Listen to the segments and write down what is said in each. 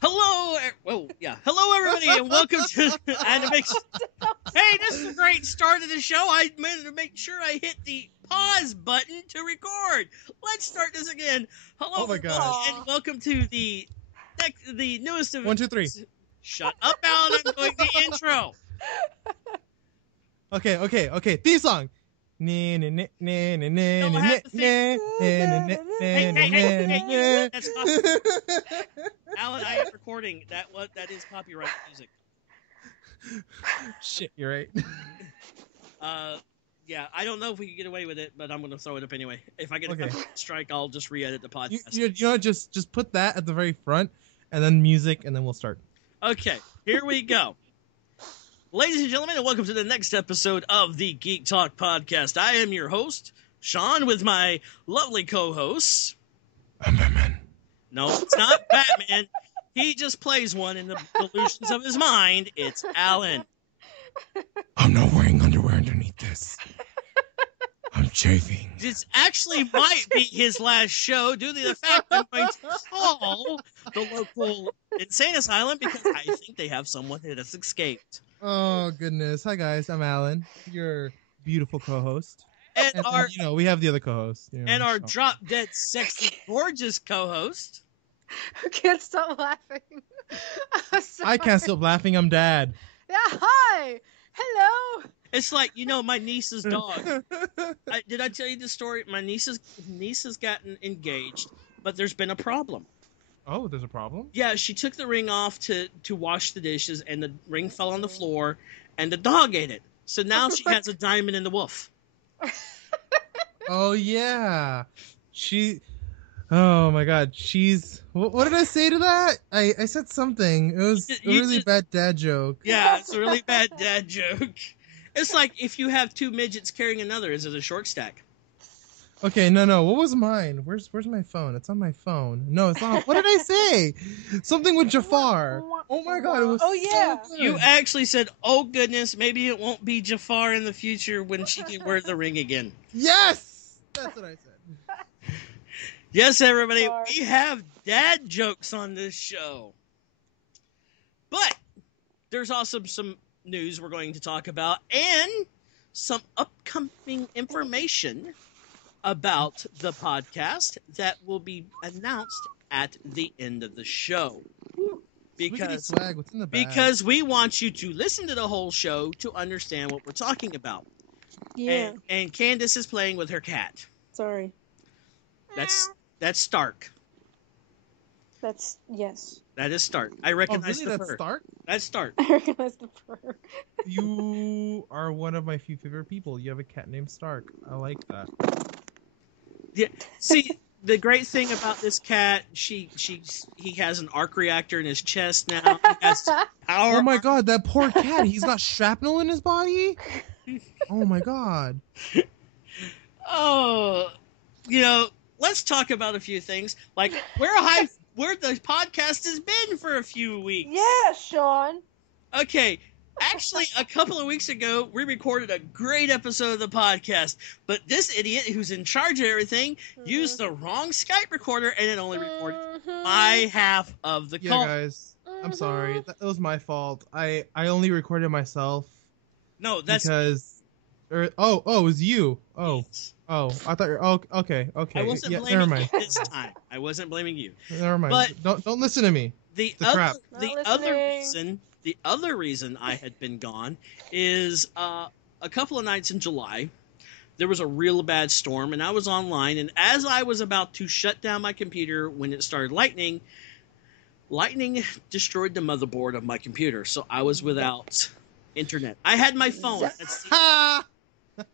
Hello everybody, and welcome to Animation. Hey, this is a great start of the show. I meant to make sure I hit the pause button to record. Let's start this again. Hello, oh my gosh. and welcome to the newest of 1, 2, 3. Shut up, Alan. I'm doing the intro. Okay. Theme song. Hey, that's copyright. Alan, I am recording. That is copyright music. Shit, you're right. Yeah, I don't know if we can get away with it, but I'm going to throw it up anyway. If I get a copyright strike, I'll just re-edit the podcast. You know, just put that at the very front, and then music, and then we'll start. Okay, here we go. Ladies and gentlemen, and welcome to the next episode of the Geek Talk Podcast. I am your host, Sean, with my lovely co-hosts. I'm Batman. No, it's not Batman. He just plays one in the delusions of his mind. It's Alan. I'm not wearing underwear underneath this. I'm chafing. This actually might be his last show due to the fact that I'm going to call the local insane asylum because I think they have someone that has escaped. Oh, goodness. Hi, guys. I'm Alan, your beautiful co-host. And our, we have the other co-host. And our drop-dead, sexy, gorgeous co-host. I can't stop laughing. I can't stop laughing. I'm Dad. Yeah, hi. Hello. It's like, my niece's dog. Did I tell you the story? My niece has gotten engaged, but there's been a problem. Oh, there's a problem? Yeah, she took the ring off to wash the dishes, and the ring fell on the floor, and the dog ate it. So now she has a diamond in the wolf. Oh, yeah. Oh, my God. What did I say to that? I said something. It was a really bad dad joke. Yeah, it's a really bad dad joke. It's like if you have two midgets carrying another, is it a short stack? Okay, no. What was mine? Where's my phone? It's on my phone. No, it's not. What did I say? Something with Jafar. Oh my God, it was yeah. so good. You actually said, "Oh goodness, maybe it won't be Jafar in the future when she can wear the ring again." Yes, that's what I said. Yes, everybody, we have dad jokes on this show, but there's also some news we're going to talk about and some upcoming information about the podcast that will be announced at the end of the show. Because we want you to listen to the whole show to understand what we're talking about. Yeah. And Candice is playing with her cat. Sorry. That's Stark. Yes. That is Stark. I recognize the fur. That's Stark? That's Stark. I recognize the fur. You are one of my few favorite people. You have a cat named Stark. I like that. Yeah. See, the great thing about this cat, he has an arc reactor in his chest now. He has power. Oh my God, that poor cat. He's got shrapnel in his body? Oh my God. Oh, let's talk about a few things. Like where the podcast has been for a few weeks. Yeah, Sean. Okay. Actually, a couple of weeks ago, we recorded a great episode of the podcast, but this idiot who's in charge of everything used the wrong Skype recorder, and it only recorded my half of the call. Yeah, guys, I'm sorry. That was my fault. I only recorded myself. No, that's because. It was you. Oh, I thought you're. Oh, okay. I wasn't blaming you this time. I wasn't blaming you. Never mind. But don't listen to me. The other reason I had been gone is a couple of nights in July, there was a real bad storm, and I was online, and as I was about to shut down my computer when it started lightning destroyed the motherboard of my computer, so I was without internet. I had my phone.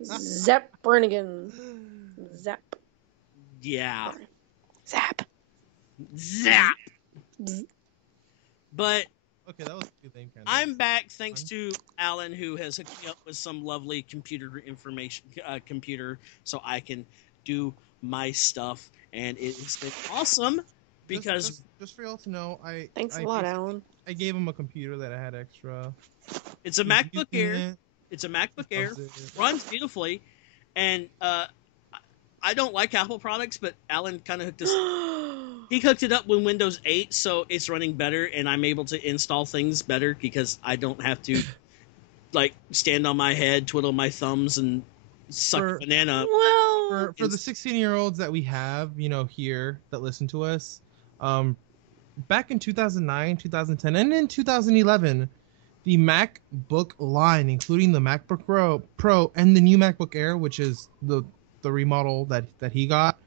Zap Brannigan. Zap. Yeah. Zap. But okay, that was a good thing. I'm back thanks to Alan, who has hooked me up with some lovely computer information, so I can do my stuff, and it's been awesome. Because just for y'all to know, thanks a lot, Alan. I gave him a computer that I had extra. It's a MacBook Air. It's a MacBook Air. Runs beautifully, and I don't like Apple products, but Alan kind of hooked us. He hooked it up with Windows 8, so it's running better, and I'm able to install things better because I don't have to like stand on my head, twiddle my thumbs, and suck a banana. Well, for the 16-year-olds that we have, here that listen to us, back in 2009, 2010, and in 2011, the MacBook line, including the MacBook Pro and the new MacBook Air, which is the remodel that he got,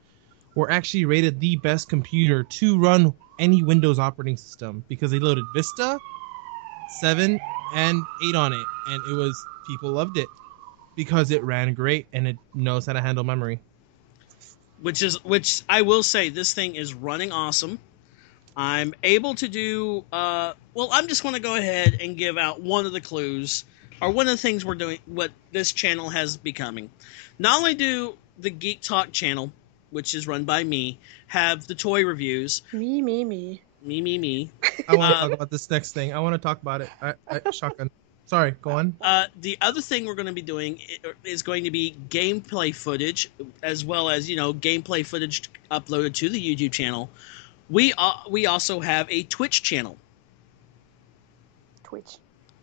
were actually rated the best computer to run any Windows operating system because they loaded Vista, 7, and 8 on it, and people loved it because it ran great and it knows how to handle memory. Which I will say, this thing is running awesome. I'm able to do, I'm just going to go ahead and give out one of the clues, or one of the things we're doing, what this channel has becoming. Not only do the Geek Talk channel, which is run by me, have the toy reviews. Me. I want to talk about this next thing. I want to talk about it. Shotgun. Sorry, go on. The other thing we're going to be doing is going to be gameplay footage, as well as, gameplay footage uploaded to the YouTube channel. We also have a Twitch channel.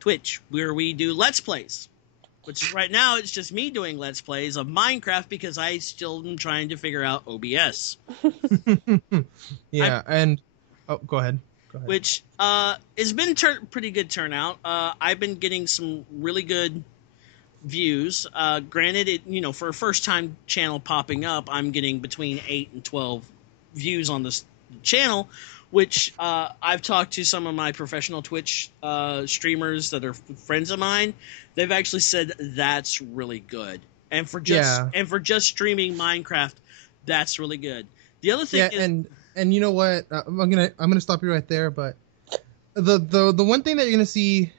Twitch, where we do Let's Plays. Which right now it's just me doing Let's Plays of Minecraft because I still am trying to figure out OBS. Yeah, go ahead. Which has been pretty good turnout. I've been getting some really good views. Granted, for a first-time channel popping up, I'm getting between 8 and 12 views on this channel, which I've talked to some of my professional Twitch streamers that are friends of mine. They've actually said that's really good, and for just streaming Minecraft, that's really good. The other thing is, and you know what? I'm gonna stop you right there. But the one thing that you're gonna see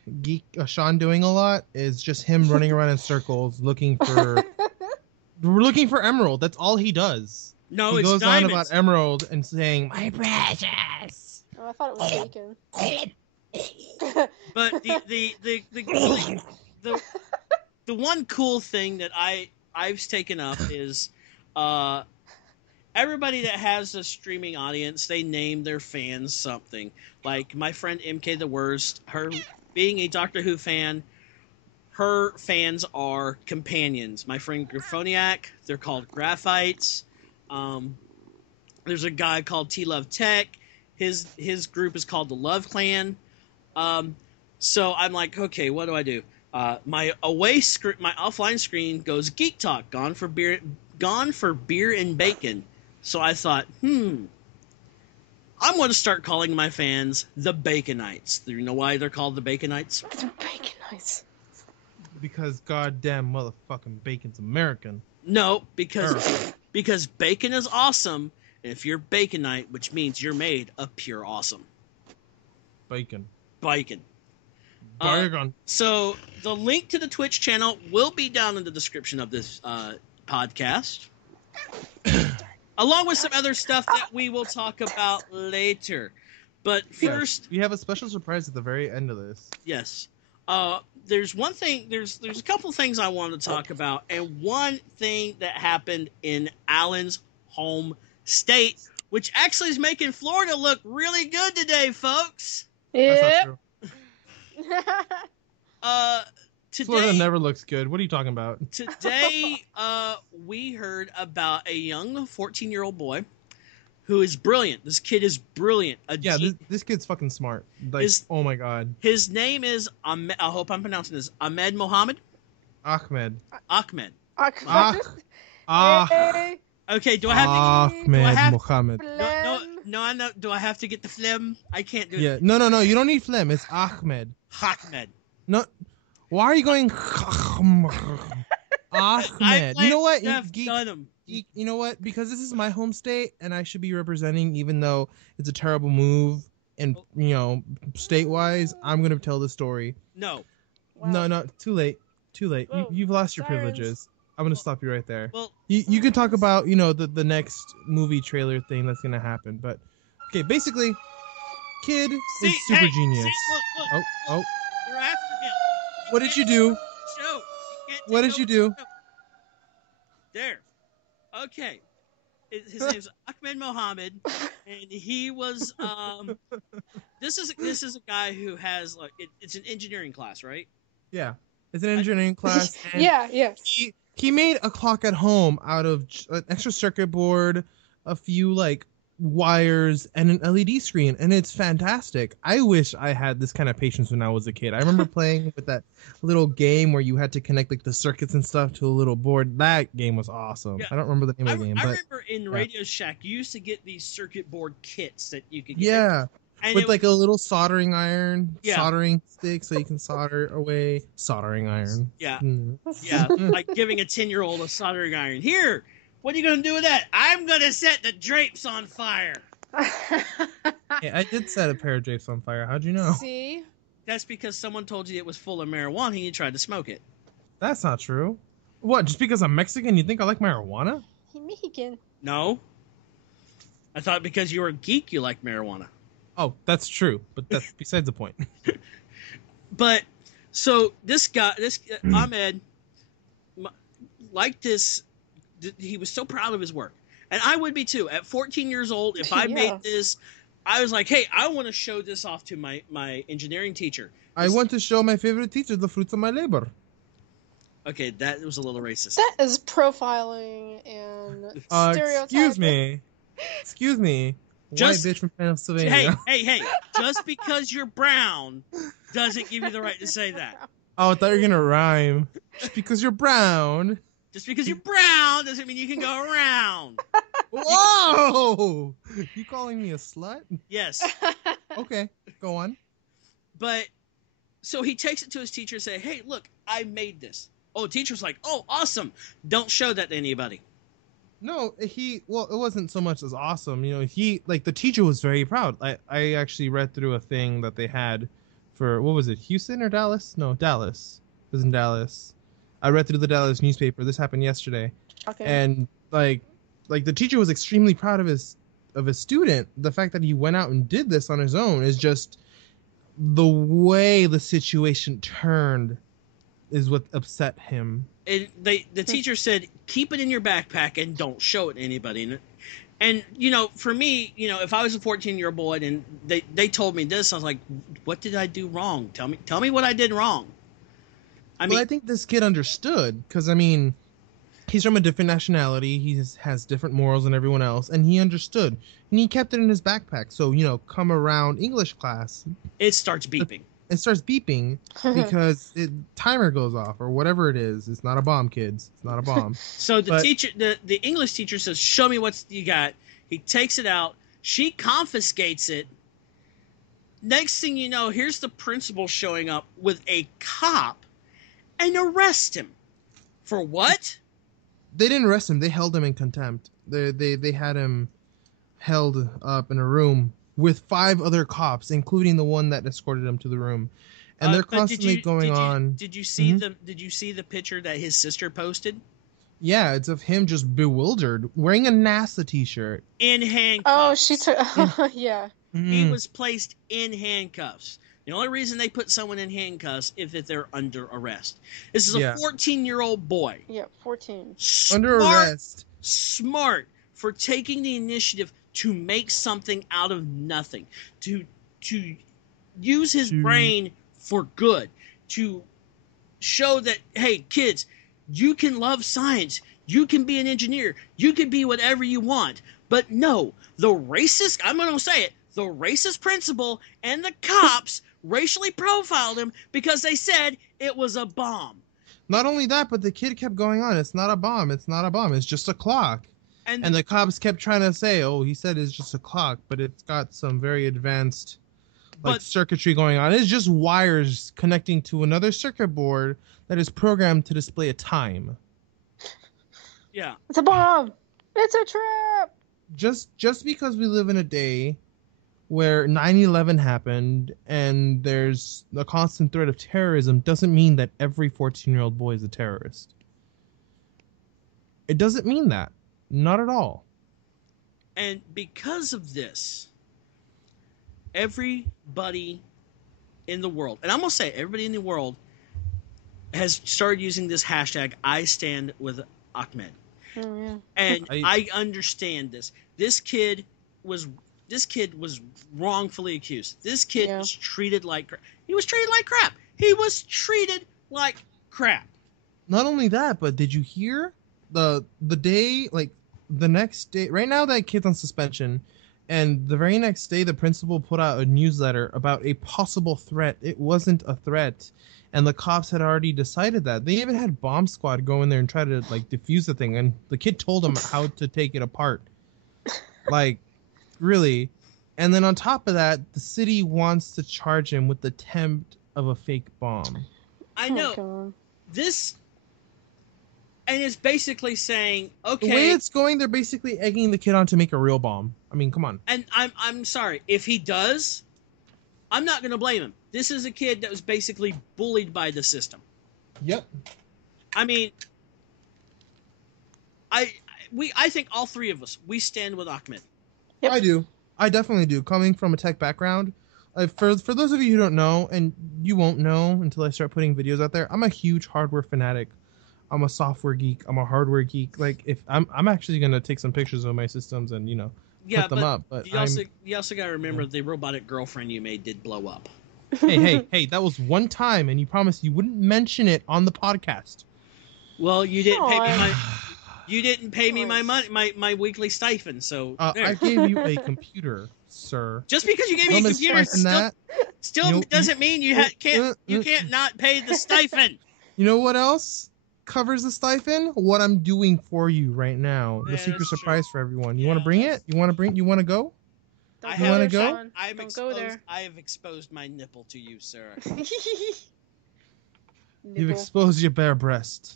Sean doing a lot is just him running around in circles looking for emerald. That's all he does. No, he it's goes diamonds. on about emerald and saying, "My precious." Oh, I thought it was bacon. But the one cool thing that I've taken up is everybody that has a streaming audience, they name their fans something. Like my friend MK the Worst, her being a Doctor Who fan, her fans are companions. My friend Graphoniac, they're called Graphites. There's a guy called T Love Tech. His group is called the Love Clan. So I'm like, okay, what do I do? My offline screen goes Geek Talk, gone for beer and bacon. So I thought, I'm going to start calling my fans the Baconites. Do you know why they're called the Baconites? Baconites. Because goddamn motherfucking bacon's American. No, because bacon is awesome, and if you're Baconite, which means you're made of pure awesome. Bacon. So the link to the Twitch channel will be down in the description of this podcast, along with some other stuff that we will talk about later. But first, we have a special surprise at the very end of this. Yes. There's one thing. There's a couple things I want to talk about, and one thing that happened in Alan's home state, which actually is making Florida look really good today, folks. That's not true. Today, Florida never looks good. What are you talking about? Today, we heard about a young 14-year-old boy who is brilliant. This kid is brilliant. This kid's fucking smart. Like, oh my god. His name is Ahmed. I hope I'm pronouncing this. Ahmed Mohammed. Ahmed. Okay. Do I have to? Mohammed. No. I know. Do I have to get the phlegm? I can't do it. Yeah. No. You don't need phlegm. It's Ahmed. Ahmed. No. Why are you going? Ahmed. You know what? You know what? Because this is my home state, and I should be representing, even though it's a terrible move, and state-wise, I'm gonna tell the story. No. Wow. No. Too late. Whoa, You've lost your sirens. privileges. I'm gonna stop you right there. Well, you can talk about the next movie trailer thing that's gonna happen, but okay, basically, kid is super genius. Look. Oh. You're after him. What did you do? Show. What did you do? There. Okay. His name's Ahmed Mohammed, and he was. This is a guy who has like it's an engineering class, right? Yeah, it's an engineering class. And yeah. he made a clock at home out of an extra circuit board, a few like wires, and an LED screen, and it's fantastic. I wish I had this kind of patience when I was a kid. I remember playing with that little game where you had to connect like the circuits and stuff to a little board. That game was awesome. Yeah. I don't remember the name of the game, I but remember in Radio Shack you used to get these circuit board kits that you could get. yeah. And With like a little soldering iron, Yeah. soldering stick, so you can solder away soldering iron. Yeah. Mm. Yeah, like giving a 10-year-old a soldering iron. Here, what are you going to do with that? I'm going to set the drapes on fire. Yeah, I did set a pair of drapes on fire. How'd you know? See? That's because someone told you it was full of marijuana and you tried to smoke it. That's not true. What? Just because I'm Mexican, you think I like marijuana? He Mexican. No. I thought because you were a geek, you liked marijuana. Oh, that's true, but that's besides the point. But, so this guy, Ahmed, liked this, he was so proud of his work. And I would be too. At 14 years old, if I made this, I was like, hey, I want to show this off to my engineering teacher. I want to show my favorite teacher the fruits of my labor. Okay, that was a little racist. That is profiling and stereotyping. Excuse me. Just- White bitch from Pennsylvania. Hey, just because you're brown doesn't give you the right to say that. Oh, I thought you were gonna rhyme. Just because you're brown. Just because you're brown doesn't mean you can go around. Whoa! You calling me a slut? Yes. Okay, go on. But, so he takes it to his teacher and say, hey, look, I made this. Oh, the teacher's like, oh, awesome. Don't show that to anybody. No, it wasn't so much as awesome. You know, the teacher was very proud. I actually read through a thing that they had for, what was it, Houston or Dallas? No, Dallas. It was in Dallas. I read through the Dallas newspaper. This happened yesterday. Okay. And like the teacher was extremely proud of his student. The fact that he went out and did this on his own is just the way the situation turned is what upset him. The teacher said, keep it in your backpack and don't show it to anybody. And you know, for me, you know, if I was a 14-year-old boy and they told me this, I was like, what did I do wrong? Tell me what I did wrong. I think this kid understood, because I mean, he's from a different nationality. He has different morals than everyone else, and he understood, and he kept it in his backpack. So come around English class, it starts beeping. It starts beeping because timer goes off or whatever it is. It's not a bomb, kids. It's not a bomb. So the English teacher says, show me what you got. He takes it out. She confiscates it. Next thing you know, here's the principal showing up with a cop and arrest him. For what? They didn't arrest him. They held him in contempt. They had him held up in a room with 5 other cops, including the one that escorted him to the room, and they're constantly going on. Did you see Did you see the picture that his sister posted? Yeah, it's of him just bewildered, wearing a NASA T-shirt In handcuffs. Oh, she took. Yeah. He was placed in handcuffs. The only reason they put someone in handcuffs is if they're under arrest. This is a 14-year-old boy. Yeah, 14. Under arrest. Smart for taking the initiative to make something out of nothing, to use his brain for good, to show that, hey, kids, you can love science, you can be an engineer, you can be whatever you want. But no, the racist, I'm going to say it, the racist principal and the cops racially profiled him because they said it was a bomb. Not only that, but the kid kept going on. It's not a bomb. It's not a bomb. It's just a clock. And the cops kept trying to say, oh, he said it's just a clock, but it's got some very advanced circuitry going on. It's just wires connecting to another circuit board that is programmed to display a time. Yeah. It's a bomb. It's a trap. Just because we live in a day where 9/11 happened and there's a constant threat of terrorism doesn't mean that every 14-year-old boy is a terrorist. It doesn't mean that. Not at all. And because of this, everybody in the world, and I'm going to say everybody in the world, has started using this hashtag, I stand with Ahmed. Oh, yeah. And I understand this. This kid was wrongfully accused. This kid was treated like crap. He was treated like crap. He was treated like crap. Not only that, but did you hear the day, like the next day? Right now, that kid's on suspension, and the very next day, the principal put out a newsletter about a possible threat. It wasn't a threat, and the cops had already decided that. They even had bomb squad go in there and try to like defuse the thing, and the kid told them how to take it apart. Like, really. And then on top of that, the city wants to charge him with the attempt of a fake bomb. I know. This... And it's basically saying, okay... The way it's going, they're basically egging the kid on to make a real bomb. I mean, come on. And I'm sorry. If he does, I'm not going to blame him. This is a kid that was basically bullied by the system. Yep. I mean... I think all three of us, we stand with Ahmed. Yep. I do. I definitely do. Coming from a tech background, for those of you who don't know, and you won't know until I start putting videos out there, I'm a huge hardware fanatic. I'm a software geek. I'm a hardware geek. Like, if I'm actually gonna take some pictures of my systems and put them up. But you also gotta remember the robotic girlfriend you made did blow up. Hey! That was one time, and you promised you wouldn't mention it on the podcast. Well, you didn't pay me my. You didn't pay me my money, my weekly stipend. So I gave you a computer, sir. Just because you gave me a computer still doesn't mean you can't not pay the stipend. You know what else covers the stipend? What I'm doing for you right now. The secret surprise for everyone. You want to bring it? You want to go? You want to go? I have exposed my nipple to you, sir. You've exposed your bare breast.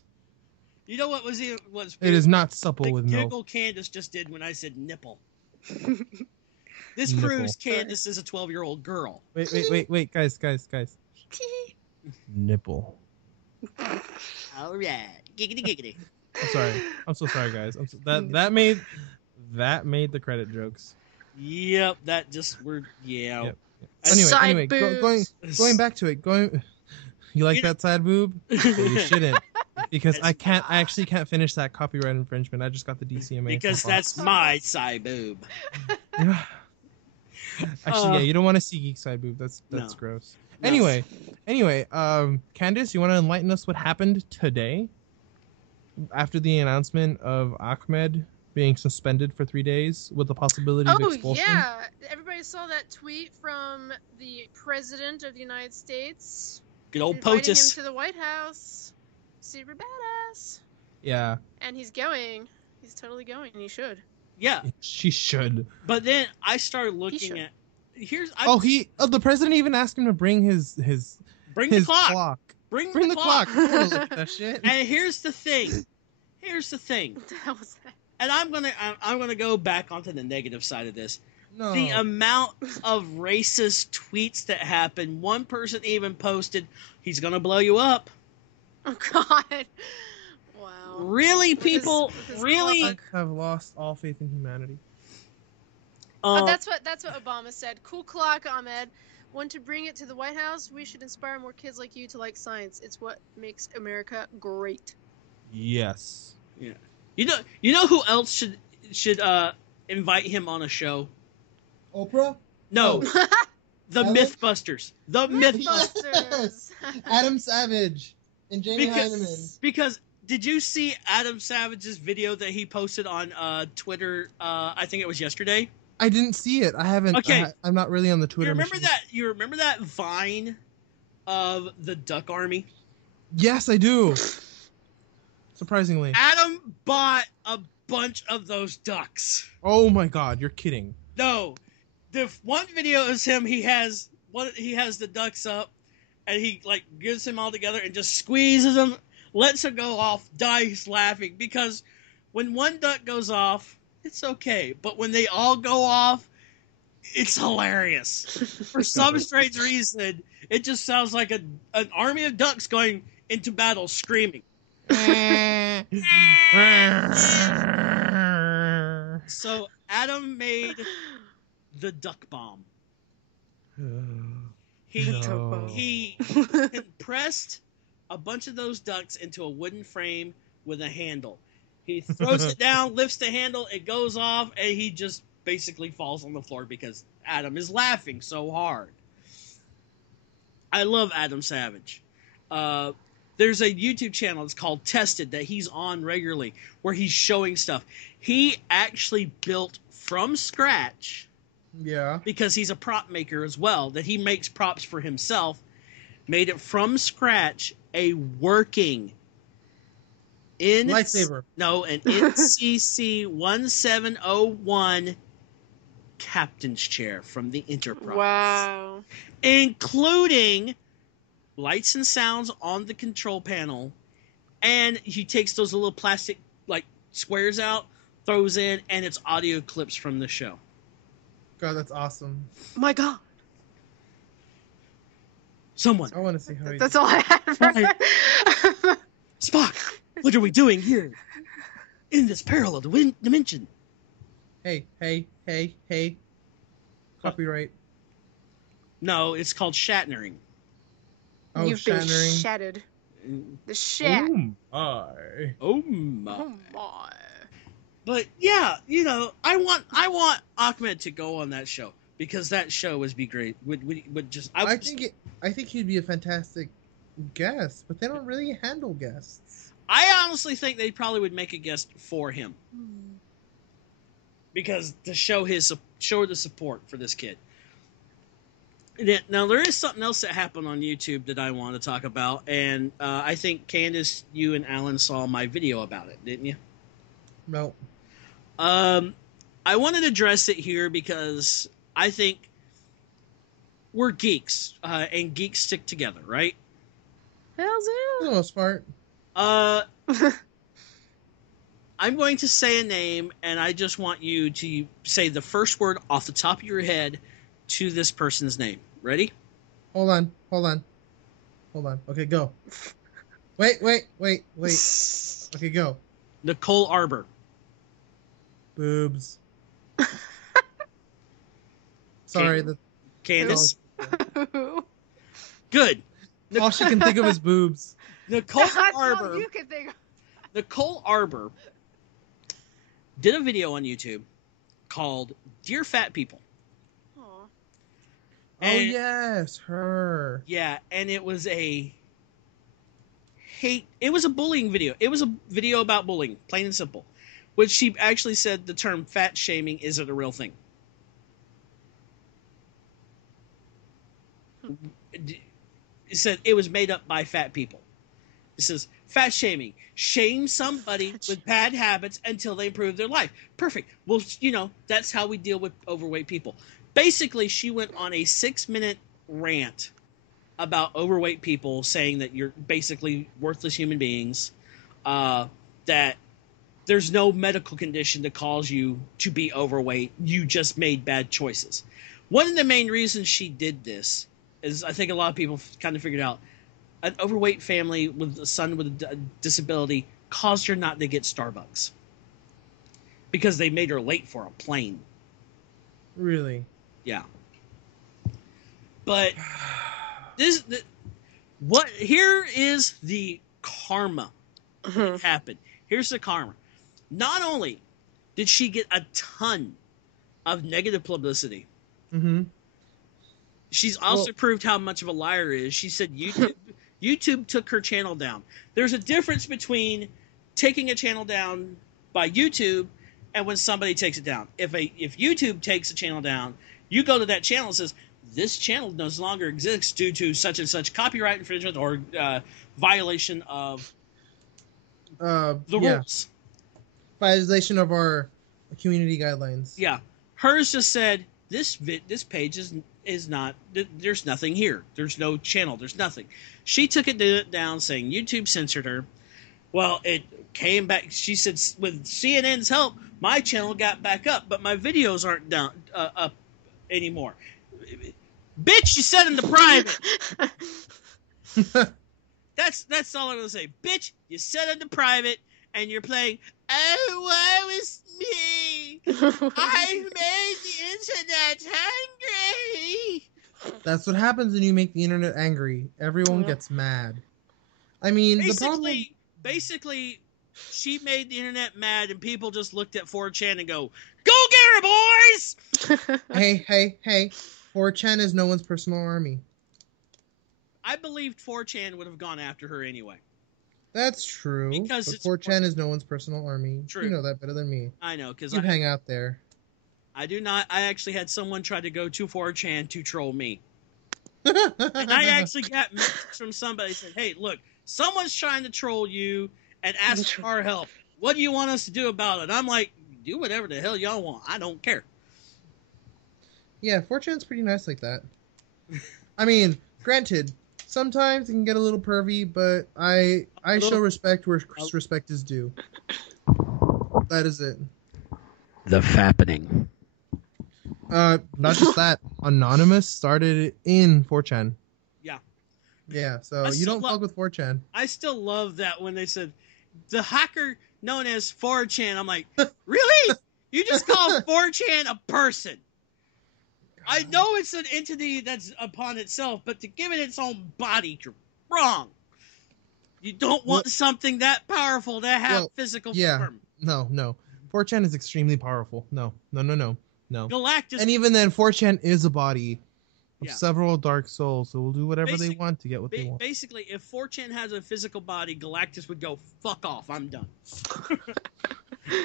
You know what was it is not supple with milk. The giggle Candice just did when I said nipple. This proves Candice is a 12-year-old girl. Wait, guys. Nipple. All right, giggity. I'm so sorry, guys. That made the credit jokes. Yep, that just Yep. Anyway, going back to it. You like that side boob? You shouldn't. Because I actually can't finish that copyright infringement. I just got the DCMA. Because that's my side boob. Actually, you don't want to see geek side boob. That's gross. No. Anyway, Candice, you want to enlighten us what happened today after the announcement of Ahmed being suspended for 3 days with the possibility of expulsion? Oh yeah, everybody saw that tweet from the President of the United States. Good old inviting POTUS. him to the White House. Super badass. Yeah. And he's going. He's totally going. He should. Yeah. She should. But then I started looking at. The president even asked him to bring his the clock. Bring the clock. Look at that shit. And here's the thing. What the hell was that? And I'm gonna go back onto the negative side of this. No. The amount of racist tweets that happened. One person even posted, "He's gonna blow you up." Oh God! Wow. Really, people? Really? I have lost all faith in humanity. That's what Obama said. Cool clock, Ahmed. Want to bring it to the White House? We should inspire more kids like you to like science. It's what makes America great. Yes. Yeah. You know who else should invite him on a show? Oprah? No. The Mythbusters. The Mythbusters. Adam Savage and Jamie Heineman. Because did you see Adam Savage's video that he posted on Twitter? I think it was yesterday. I didn't see it. I haven't. Okay. I'm not really on the Twitter. You remember that Vine of the Duck Army? Yes, I do. Surprisingly, Adam bought a bunch of those ducks. Oh my God, you're kidding. No, the one video is him. He has the ducks up, and he like gives them all together and just squeezes them, lets them go off, dies laughing because when one duck goes off, it's okay, but when they all go off, it's hilarious. For some strange reason, it just sounds like an army of ducks going into battle screaming. So Adam made the duck bomb. He compressed a bunch of those ducks into a wooden frame with a handle. He throws it down, lifts the handle, it goes off, and he just basically falls on the floor because Adam is laughing so hard. I love Adam Savage. There's a YouTube channel, it's called Tested, that he's on regularly, where he's showing stuff. He actually built from scratch, because he's a prop maker as well, that he makes props for himself, made it from scratch a working lightsaber. No, an NCC 1701 captain's chair from the Enterprise. Wow. Including lights and sounds on the control panel, and he takes those little plastic like squares out, throws in, and it's audio clips from the show. God, that's awesome. Oh my God. Someone. I want to see how he... That's all I had for Spock, what are we doing here in this parallel dimension? Hey. Copyright. No, it's called Shatnering. Oh, You've been shattering. shattered. The shat. Oh my. Oh my. Oh my. But yeah, you know, I want Ahmed to go on that show because that show would be great. Would just I think he'd be a fantastic guest, but they don't really handle guests. I honestly think they probably would make a guest for him because to show the support for this kid. Now there is something else that happened on YouTube that I want to talk about, and I think Candice, you and Alan saw my video about it, didn't you? No. I wanted to address it here because I think we're geeks, and geeks stick together, right? Hell's For the most part. I'm going to say a name, and I just want you to say the first word off the top of your head to this person's name. Ready? Hold on. Okay, go. Wait. Okay, go. Nicole Arbour. Boobs. Sorry. Candice. Good. All she can think of is boobs. Nicole That's Arbour. all you can think of. Nicole Arbour did a video on YouTube called "Dear Fat People." Aw. Oh yes, her. Yeah, and it was a bullying video. It was a video about bullying, plain and simple. Which she actually said the term fat shaming isn't a real thing. It said it was made up by fat people. It says, fat shaming. Shame somebody with bad habits until they improve their life. Perfect. Well, you know, that's how we deal with overweight people. Basically, she went on a 6-minute rant about overweight people, saying that you're basically worthless human beings, that there's no medical condition that cause you to be overweight. You just made bad choices. One of the main reasons she did this is I think a lot of people kind of figured out an overweight family with a son with a disability caused her not to get Starbucks because they made her late for a plane. Really? Yeah. But here is the karma that happened. Here's the karma. Not only did she get a ton of negative publicity, she's also proved how much of a liar is. She said YouTube took her channel down. There's a difference between taking a channel down by YouTube and when somebody takes it down. If YouTube takes a channel down, you go to that channel and says, this channel no longer exists due to such and such copyright infringement or violation of the rules. Violation of our community guidelines. Yeah. Hers just said, this page is not, there's nothing here. There's no channel. There's nothing. She took it down saying YouTube censored her. Well, it came back. She said, with CNN's help, my channel got back up, but my videos aren't down up anymore. Bitch, you said in the private. That's all I'm going to say. Bitch, you said in the private, and you're playing, oh, woe is me. I made the internet hungry. That's what happens when you make the internet angry. Everyone gets mad. I mean, Basically, she made the internet mad, and people just looked at 4chan and go, "Go get her, boys!" Hey. 4chan is no one's personal army. I believed 4chan would have gone after her anyway. That's true. Because but it's 4chan is no one's personal army. True. You know that better than me. I know, because You hang out there. I do not. I actually had someone try to go to 4chan to troll me. And I actually got messages from somebody that said, "Hey, look, someone's trying to troll you and ask for our help. What do you want us to do about it?" I'm like, "Do whatever the hell y'all want. I don't care." Yeah, 4chan's pretty nice like that. I mean, granted, sometimes it can get a little pervy, but I show respect where respect is due. That is it. The fappening. Not just that. Anonymous started in 4chan. Yeah. Yeah, so you don't fuck with 4chan. I still love that when they said, the hacker known as 4chan. I'm like, really? You just call 4chan a person? I know it's an entity that's upon itself, but to give it its own body, you're wrong. You don't want something that powerful to have physical form. No. 4chan is extremely powerful. No. Galactus. And even then, 4chan is a body of several dark souls, so we'll do whatever they want to get what they want. Basically, if 4chan has a physical body, Galactus would go, "Fuck off, I'm done."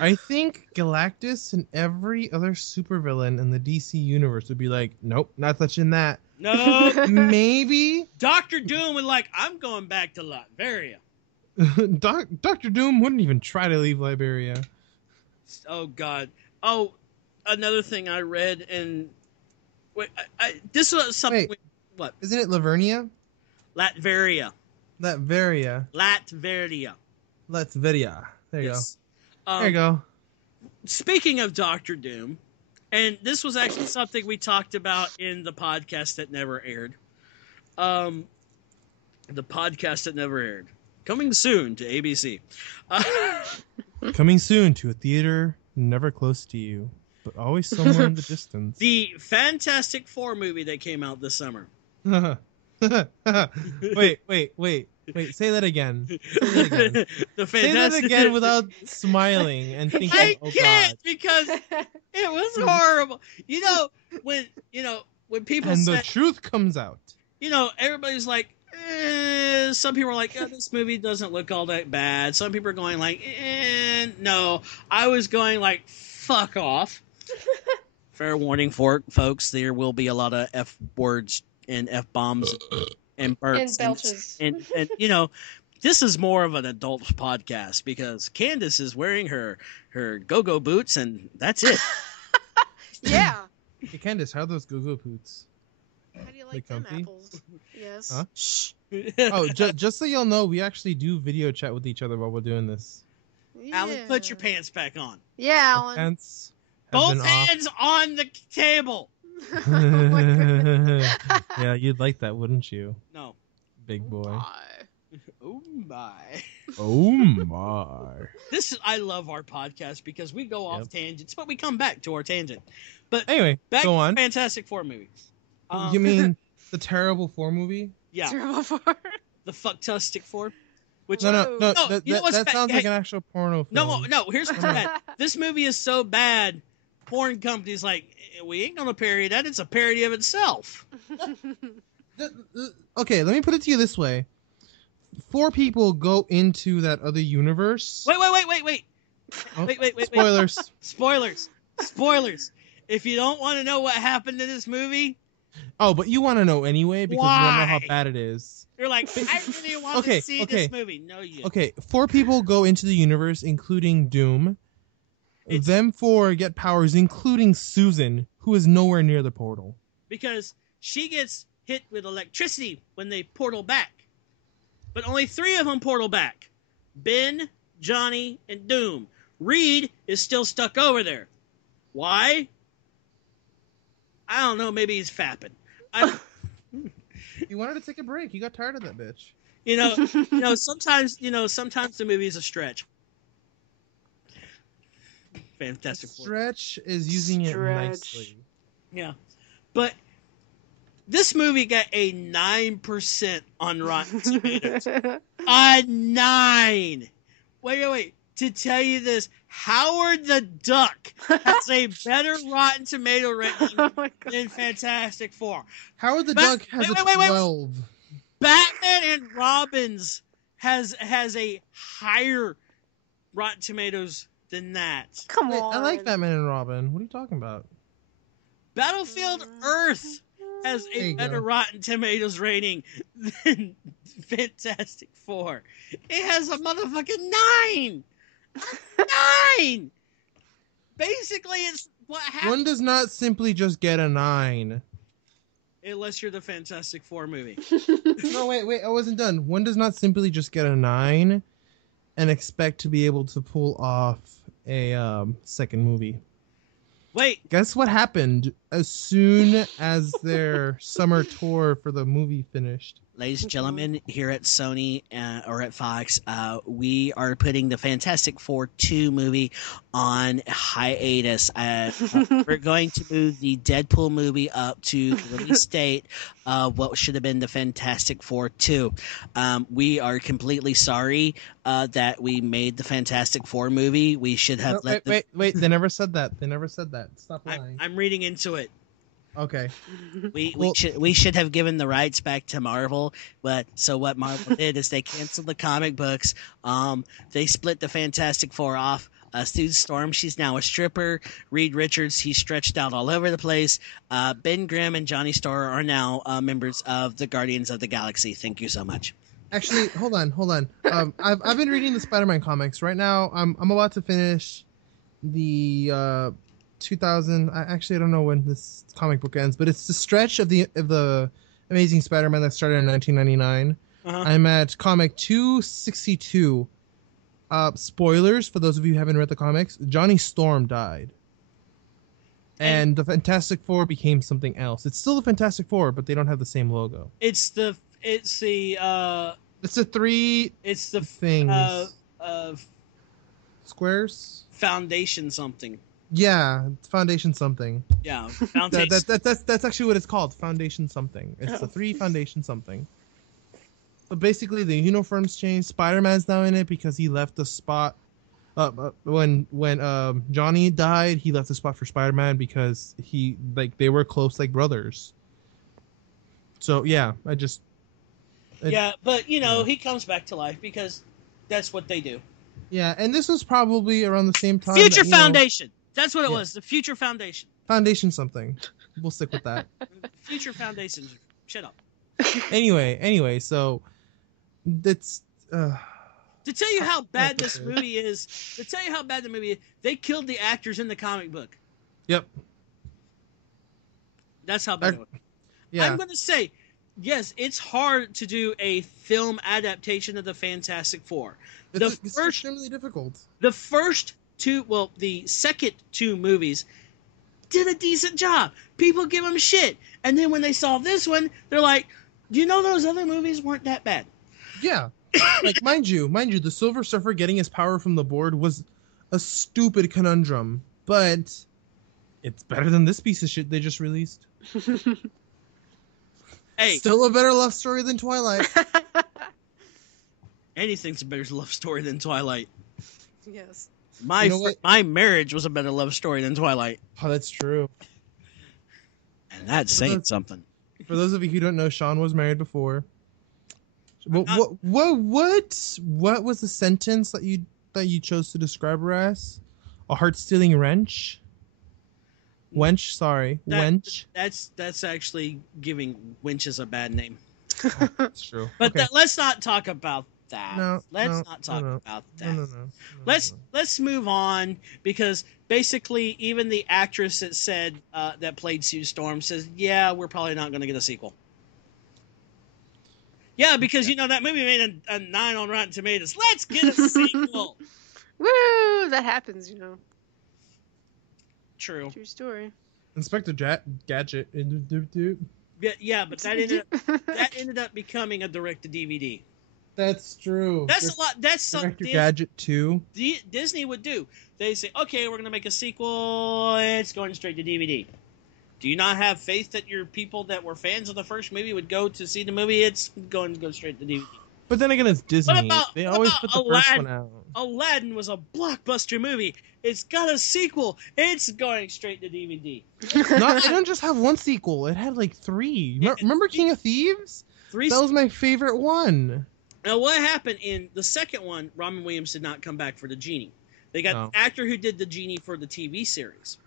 I think Galactus and every other supervillain in the DC universe would be like, "Nope, not touching that." No. Maybe Dr. Doom would like, "I'm going back to Latveria." Dr. Doom wouldn't even try to leave Liberia. Oh God. Oh, another thing I read, and wait, this was something. Wait, what? Isn't it Lavernia? Latveria. Latveria. There you go. There you go. Speaking of Dr. Doom, and this was actually something we talked about in the podcast that never aired. The podcast that never aired. Coming soon to ABC. Coming soon to a theater never close to you, but always somewhere in the distance. The Fantastic Four movie that came out this summer. Wait. Say that again. The Fantastic... Say that again without smiling and thinking, I "Oh can't God!" because it was horrible. When people and say, the truth comes out. Everybody's like, some people are like, this movie doesn't look all that bad. Some people are going like, no. I was going like, fuck off. Fair warning for folks, there will be a lot of F words and F bombs and burps and belches. And this is more of an adult podcast because Candice is wearing her go-go boots and that's it. Yeah. Hey Candice, how are those go-go boots? How do you like them apples? Yes. Huh? Shh. Oh, just so y'all know, we actually do video chat with each other while we're doing this. Yeah. Alan, put your pants back on. Yeah, Alan. Pants both hands on the table. Oh my goodness. Yeah, you'd like that, wouldn't you? No. Big boy. Oh my. Oh my. I love our podcast because we go off tangents, but we come back to our tangent. But anyway, back go on. To Fantastic Four movie. You mean the Terrible Four movie? Yeah. Terrible Four. The Fucktastic Four. Which No. That bad? sounds like an actual porno film. No. Here's what's bad. This movie is so bad. Porn companies like, we ain't gonna parody that. It's a parody of itself. Okay, let me put it to you this way: 4 people go into that other universe. Wait. Oh, Wait. Spoilers. If you don't want to know what happened in this movie. Oh, but you want to know anyway because you don't know how bad it is. You're like, I really want to see this movie. No, you. Okay, 4 people go into the universe, including Doom. Them 4 get powers, including Susan, who is nowhere near the portal. Because she gets hit with electricity when they portal back. But only 3 of them portal back. Ben, Johnny, and Doom. Reed is still stuck over there. Why? I don't know. Maybe he's fapping. He wanted to take a break. He got tired of that bitch. Sometimes the movie is a stretch. Fantastic Four. Stretch is using it nicely. Yeah. But this movie got a 9% on Rotten Tomatoes. A 9! Wait. to tell you this. Howard the Duck has a better Rotten Tomato rating than Fantastic Four. Howard the Duck has a 12. Batman and Robins has a higher Rotten Tomatoes than that. Come on. I like Batman and Robin. What are you talking about? Battlefield Earth has a better Rotten Tomatoes rating than Fantastic Four. It has a motherfucking 9! 9! Basically, it's what happened. One does not simply just get a 9. Unless you're the Fantastic Four movie. No, wait, I wasn't done. One does not simply just get a 9 and expect to be able to pull off a second movie. Wait. Guess what happened as soon as their summer tour for the movie finished? Ladies and gentlemen, here at Sony or at Fox, we are putting the Fantastic Four 2 movie on hiatus. We're going to move the Deadpool movie up to the release date of what should have been the Fantastic Four 2. We are completely sorry that we made the Fantastic Four movie. We should have wait. They never said that. They never said that. Stop lying. I'm reading into it. Okay. We should have given the rights back to Marvel, but so what Marvel did is they canceled the comic books. They split the Fantastic Four off. Sue Storm, she's now a stripper. Reed Richards, he's stretched out all over the place. Ben Grimm and Johnny Storr are now members of the Guardians of the Galaxy. Thank you so much. Actually, hold on. I've been reading the Spider-Man comics right now. I'm about to finish the 2000. I don't know when this comic book ends, but it's the stretch of the Amazing Spider-Man that started in 1999. I'm at comic 262. Spoilers for those of you who haven't read the comics: Johnny Storm died, and the Fantastic Four became something else. It's still the Fantastic Four, but they don't have the same logo. It's the three. It's the things. Squares. Foundation something. Yeah, Foundation something. Yeah, Foundation. That's actually what it's called, Foundation something. It's the 3 Foundation something. But basically, the uniforms changed. Spider-Man's now in it because he left the spot. When Johnny died, he left the spot for Spider-Man because they were close like brothers. So yeah, but he comes back to life because that's what they do. Yeah, and this was probably around the same time. Future Foundation. That's what it was. The Future Foundation. Foundation something. We'll stick with that. Future Foundation. Shut up. Anyway, so that's to tell you how bad this movie is. To tell you how bad the movie is, they killed the actors in the comic book. Yep. That's how bad it was. Yeah. I'm going to say, yes, it's hard to do a film adaptation of the Fantastic Four. It's extremely difficult. The second 2 movies did a decent job. People give them shit. And then when they saw this one, they're like, those other movies weren't that bad. Yeah. Like, mind you, the Silver Surfer getting his power from the board was a stupid conundrum. But it's better than this piece of shit they just released. Hey. Still a better love story than Twilight. Anything's a better love story than Twilight. Yes. My marriage was a better love story than Twilight. Oh, that's true. And that's saying something. For those of you who don't know, Sean was married before. What was the sentence that you chose to describe her as? A heart-stealing wrench? Wench, sorry. Wench. That's actually giving wenches a bad name. Oh, that's true. But okay. Let's not talk about that. Let's not talk about that. No. Let's move on, because basically even the actress that said that played Sue Storm says, yeah, we're probably not going to get a sequel. Yeah, because that movie made a 9 on Rotten Tomatoes. Let's get a sequel. Woo! That happens, True story. Inspector Gadget. Yeah, but that ended up becoming a direct-to-DVD. That's true. That's a lot. That's something Gadget 2. Disney would do. They say, okay, we're going to make a sequel. It's going straight to DVD. Do you not have faith that your people that were fans of the first movie would go to see the movie? It's going to go straight to DVD. But then again, it's Disney. They always put the first Aladdin? one out. Aladdin was a blockbuster movie. It's got a sequel. It's going straight to DVD. No, it didn't just have one sequel. It had like 3. Remember King of Thieves? 3. That was my favorite one. Now, what happened in the second one, Robin Williams did not come back for the genie. They got the actor who did the genie for the TV series.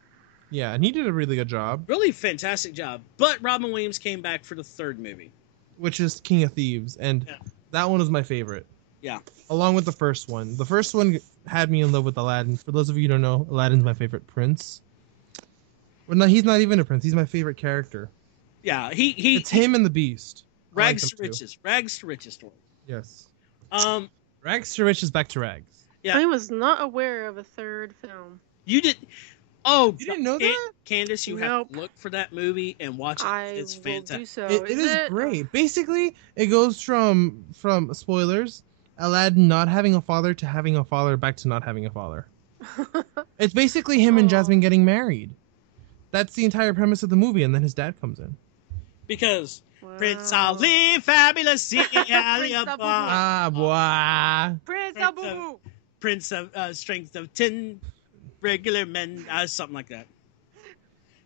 Yeah, and he did a really good job. Really fantastic job. But Robin Williams came back for the third movie. Which is King of Thieves, and that one was my favorite. Yeah. Along with the first one. The first one had me in love with Aladdin. For those of you who don't know, Aladdin's my favorite prince. Well, no, he's not even a prince. He's my favorite character. Yeah, it's him and the Beast. Rags to riches. Rags to riches story. Yes. Rags to riches, back to rags. Yeah. I was not aware of a third film. You did. Oh, you didn't know that? Candice, you have to look for that movie and watch it. It's fantastic. Do so. It is great. Basically, it goes from spoilers, Aladdin not having a father to having a father back to not having a father. It's basically him and Jasmine getting married. That's the entire premise of the movie, and then his dad comes in. Because Prince Ali, fabulous boy. Prince Abu. Prince of strength of 10 regular men, something like that.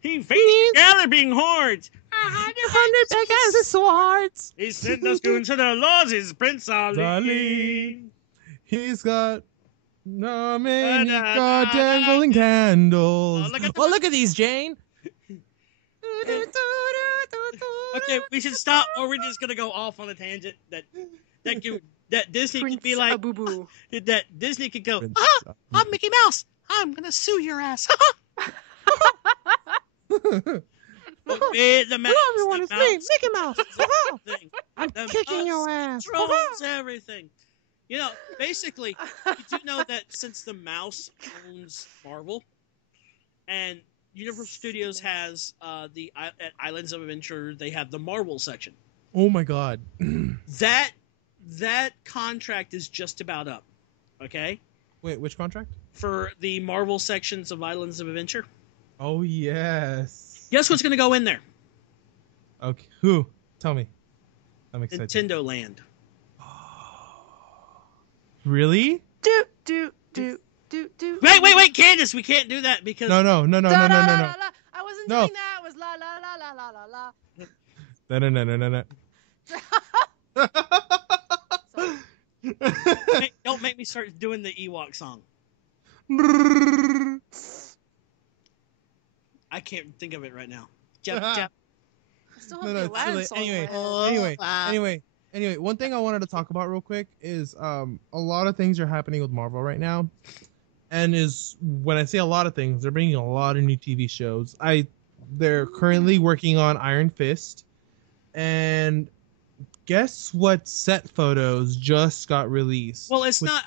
He faced galloping hordes. 100 Pegasus swords. He sent us goons to the laws. He's Prince Ali. He's got many dangling candles. Look at these, Jane. Okay, we should stop, or we're just gonna go off on a tangent that Disney could be like, that Disney could go, I'm Mickey Mouse. I'm gonna sue your ass. The mouse, everyone is named Mickey Mouse. I'm kicking your ass. Controls everything. You know, basically, you do know that since the mouse owns Marvel, and Universal Studios has the at Islands of Adventure, they have the Marvel section. Oh my God. That contract is just about up. Okay. Wait, which contract? For the Marvel sections of Islands of Adventure. Oh yes. Guess what's going to go in there? Okay. Who? Tell me. I'm excited. Nintendo Land. Really? Do. Wait, Candice, we can't do that because No. I wasn't doing that. It was la la la la la la la. No. Don't make me start doing the Ewok song. I can't think of it right now. Jeff. Anyway, one thing I wanted to talk about real quick is a lot of things are happening with Marvel right now. And when I say a lot of things, they're bringing a lot of new TV shows. They're currently working on Iron Fist. And guess what set photos just got released? Well, it's not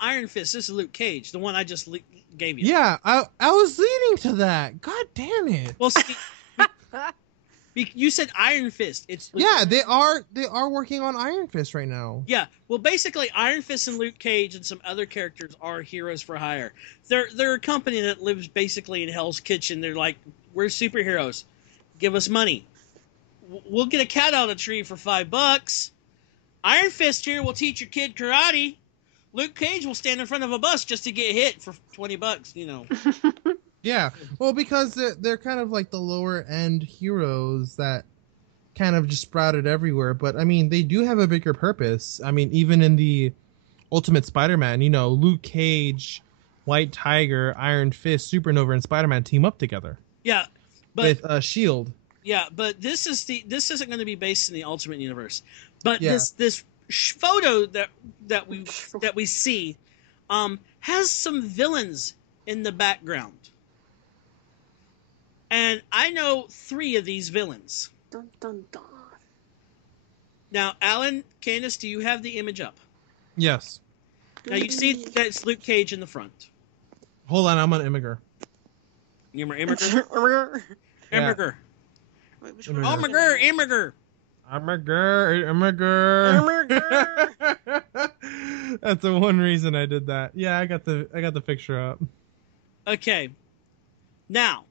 Iron Fist. This is Luke Cage, the one I just gave you. Yeah, I was leading to that. God damn it. Well, see, you said Iron Fist. They are working on Iron Fist right now. Yeah. Well, basically, Iron Fist and Luke Cage and some other characters are heroes for hire. They're a company that lives basically in Hell's Kitchen. They're like, we're superheroes. Give us money. We'll get a cat out of a tree for $5. Iron Fist here will teach your kid karate. Luke Cage will stand in front of a bus just to get hit for $20. You know. Yeah, well, because they're kind of like the lower end heroes that kind of just sprouted everywhere. But I mean, they do have a bigger purpose. I mean, even in the Ultimate Spider-Man, Luke Cage, White Tiger, Iron Fist, Supernova, and Spider-Man team up together. Yeah, but with Shield. Yeah, but this isn't going to be based in the Ultimate Universe. But this photo that we see has some villains in the background. And I know 3 of these villains. Dun, dun, dun. Now, Alan, Candice, do you have the image up? Yes. Now, you see that it's Luke Cage in the front. Hold on, I'm on Immiger. You're Immiger? Immiger. Immiger. That's the one reason I did that. Yeah, I got the picture up. Okay. Now,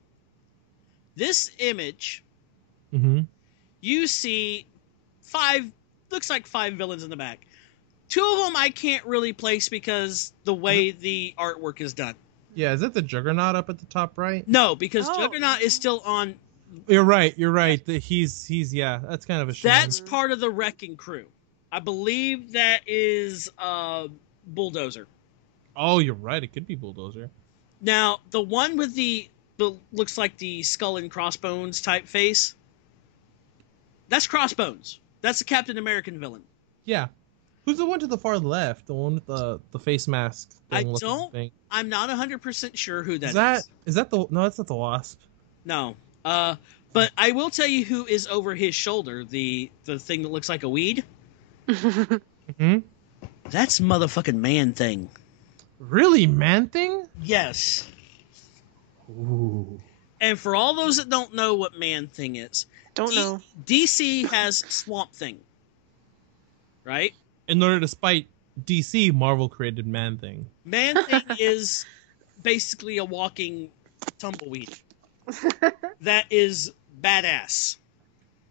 this image, you see looks like 5 villains in the back. Two of them I can't really place because the way the artwork is done. Yeah, is that the Juggernaut up at the top right? No, because Juggernaut is still on. You're right. He's yeah. That's kind of a shame. That's part of the Wrecking Crew. I believe that is Bulldozer. Oh, you're right. It could be Bulldozer. Now, the one with the looks like the skull and crossbones type face. That's Crossbones. That's the Captain American villain. Yeah. Who's the one to the far left? The one with the face mask thing? I'm not 100% sure who that is. Is that the... No, that's not the Wasp. No. But I will tell you who is over his shoulder, the thing that looks like a weed. Mm-hmm. That's motherfucking Man-Thing. Really? Man-Thing? Yes. Ooh. And for all those that don't know what Man-Thing is, don't know. DC has Swamp Thing. Right? In order to spite DC, Marvel created Man-Thing. Man-Thing is basically a walking tumbleweed. That is badass.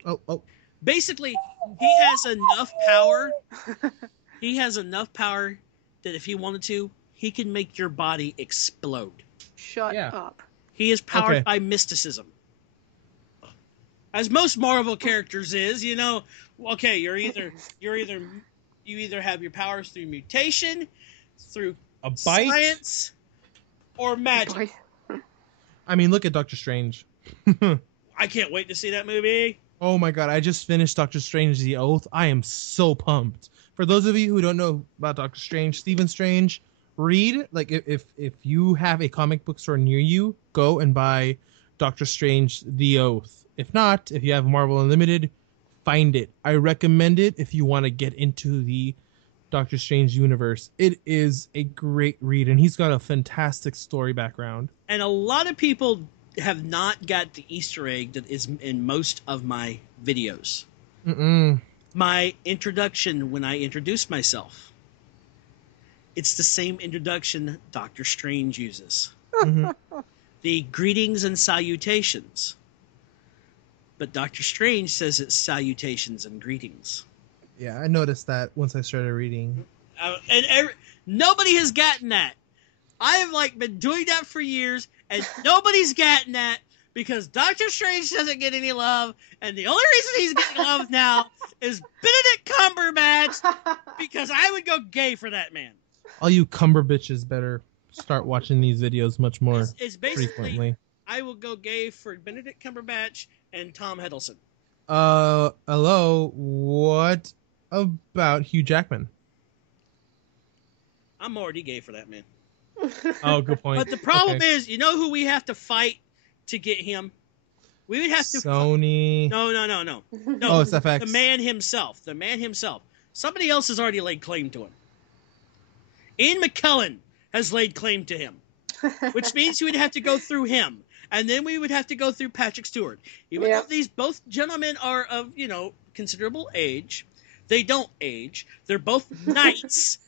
Oh. Basically, he has enough power. He has enough power that if he wanted to, he can make your body explode. Shut up. He is powered by mysticism. As most Marvel characters is, you know, okay, you either have your powers through mutation, through a bite, science, or magic. I mean, look at Doctor Strange. I can't wait to see that movie. Oh my god, I just finished Doctor Strange: The Oath. I am so pumped. For those of you who don't know about Doctor Strange, Stephen Strange, read, like, if you have a comic book store near you, go and buy Doctor Strange: The Oath. If not, if you have Marvel Unlimited, find it. I recommend it if you want to get into the Doctor Strange universe. It is a great read, and he's got a fantastic story background. And a lot of people have not got the Easter egg that is in most of my videos. My introduction when I introduce myself. It's the same introduction Doctor Strange uses. The greetings and salutations. But Doctor Strange says it's salutations and greetings. Yeah, I noticed that once I started reading. Nobody has gotten that. I have been doing that for years, and nobody's gotten that because Doctor Strange doesn't get any love, and the only reason he's getting love now is Benedict Cumberbatch, because I would go gay for that man. All you Cumber bitches better start watching these videos much more it's basically, frequently. I will go gay for Benedict Cumberbatch and Tom Hiddleston. Hello. What about Hugh Jackman? I'm already gay for that man. Oh, good point. But the problem is, you know who we have to fight to get him? We would have to... Sony. No. Oh, it's FX. The man himself. Somebody else has already laid claim to him. Ian McKellen has laid claim to him. Which means we would have to go through him. And then we would have to go through Patrick Stewart. Even though these both gentlemen are of, considerable age, they don't age. They're both knights.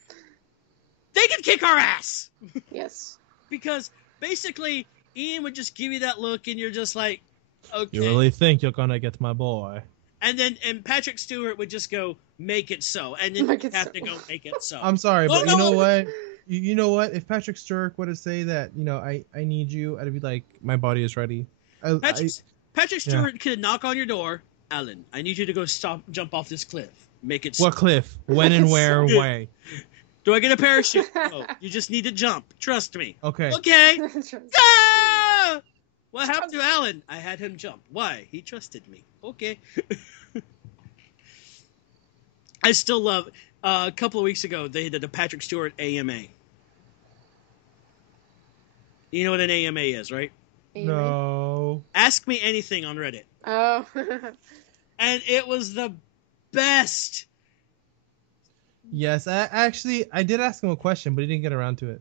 They can kick our ass. Yes. Because basically, Ian would just give you that look, and you're just like, okay. You really think you're gonna get my boy? And Patrick Stewart would just go, make it so, and then you have to go make it so. I'm sorry, but you know what? You know what? If Patrick Stewart were to say that, I need you, I'd be like, my body is ready. Patrick Stewart could knock on your door. Alan, I need you to go jump off this cliff. Make it so. What cliff? When and where and why? Do I get a parachute? No, you just need to jump. Trust me. Okay. Ah! What happened to Alan? I had him jump. Why? He trusted me. Okay. I still love... a couple of weeks ago, they did a Patrick Stewart AMA. You know what an AMA is, right? No. Ask me anything on Reddit. Oh. And it was the best. Yes, I did ask him a question, but he didn't get around to it.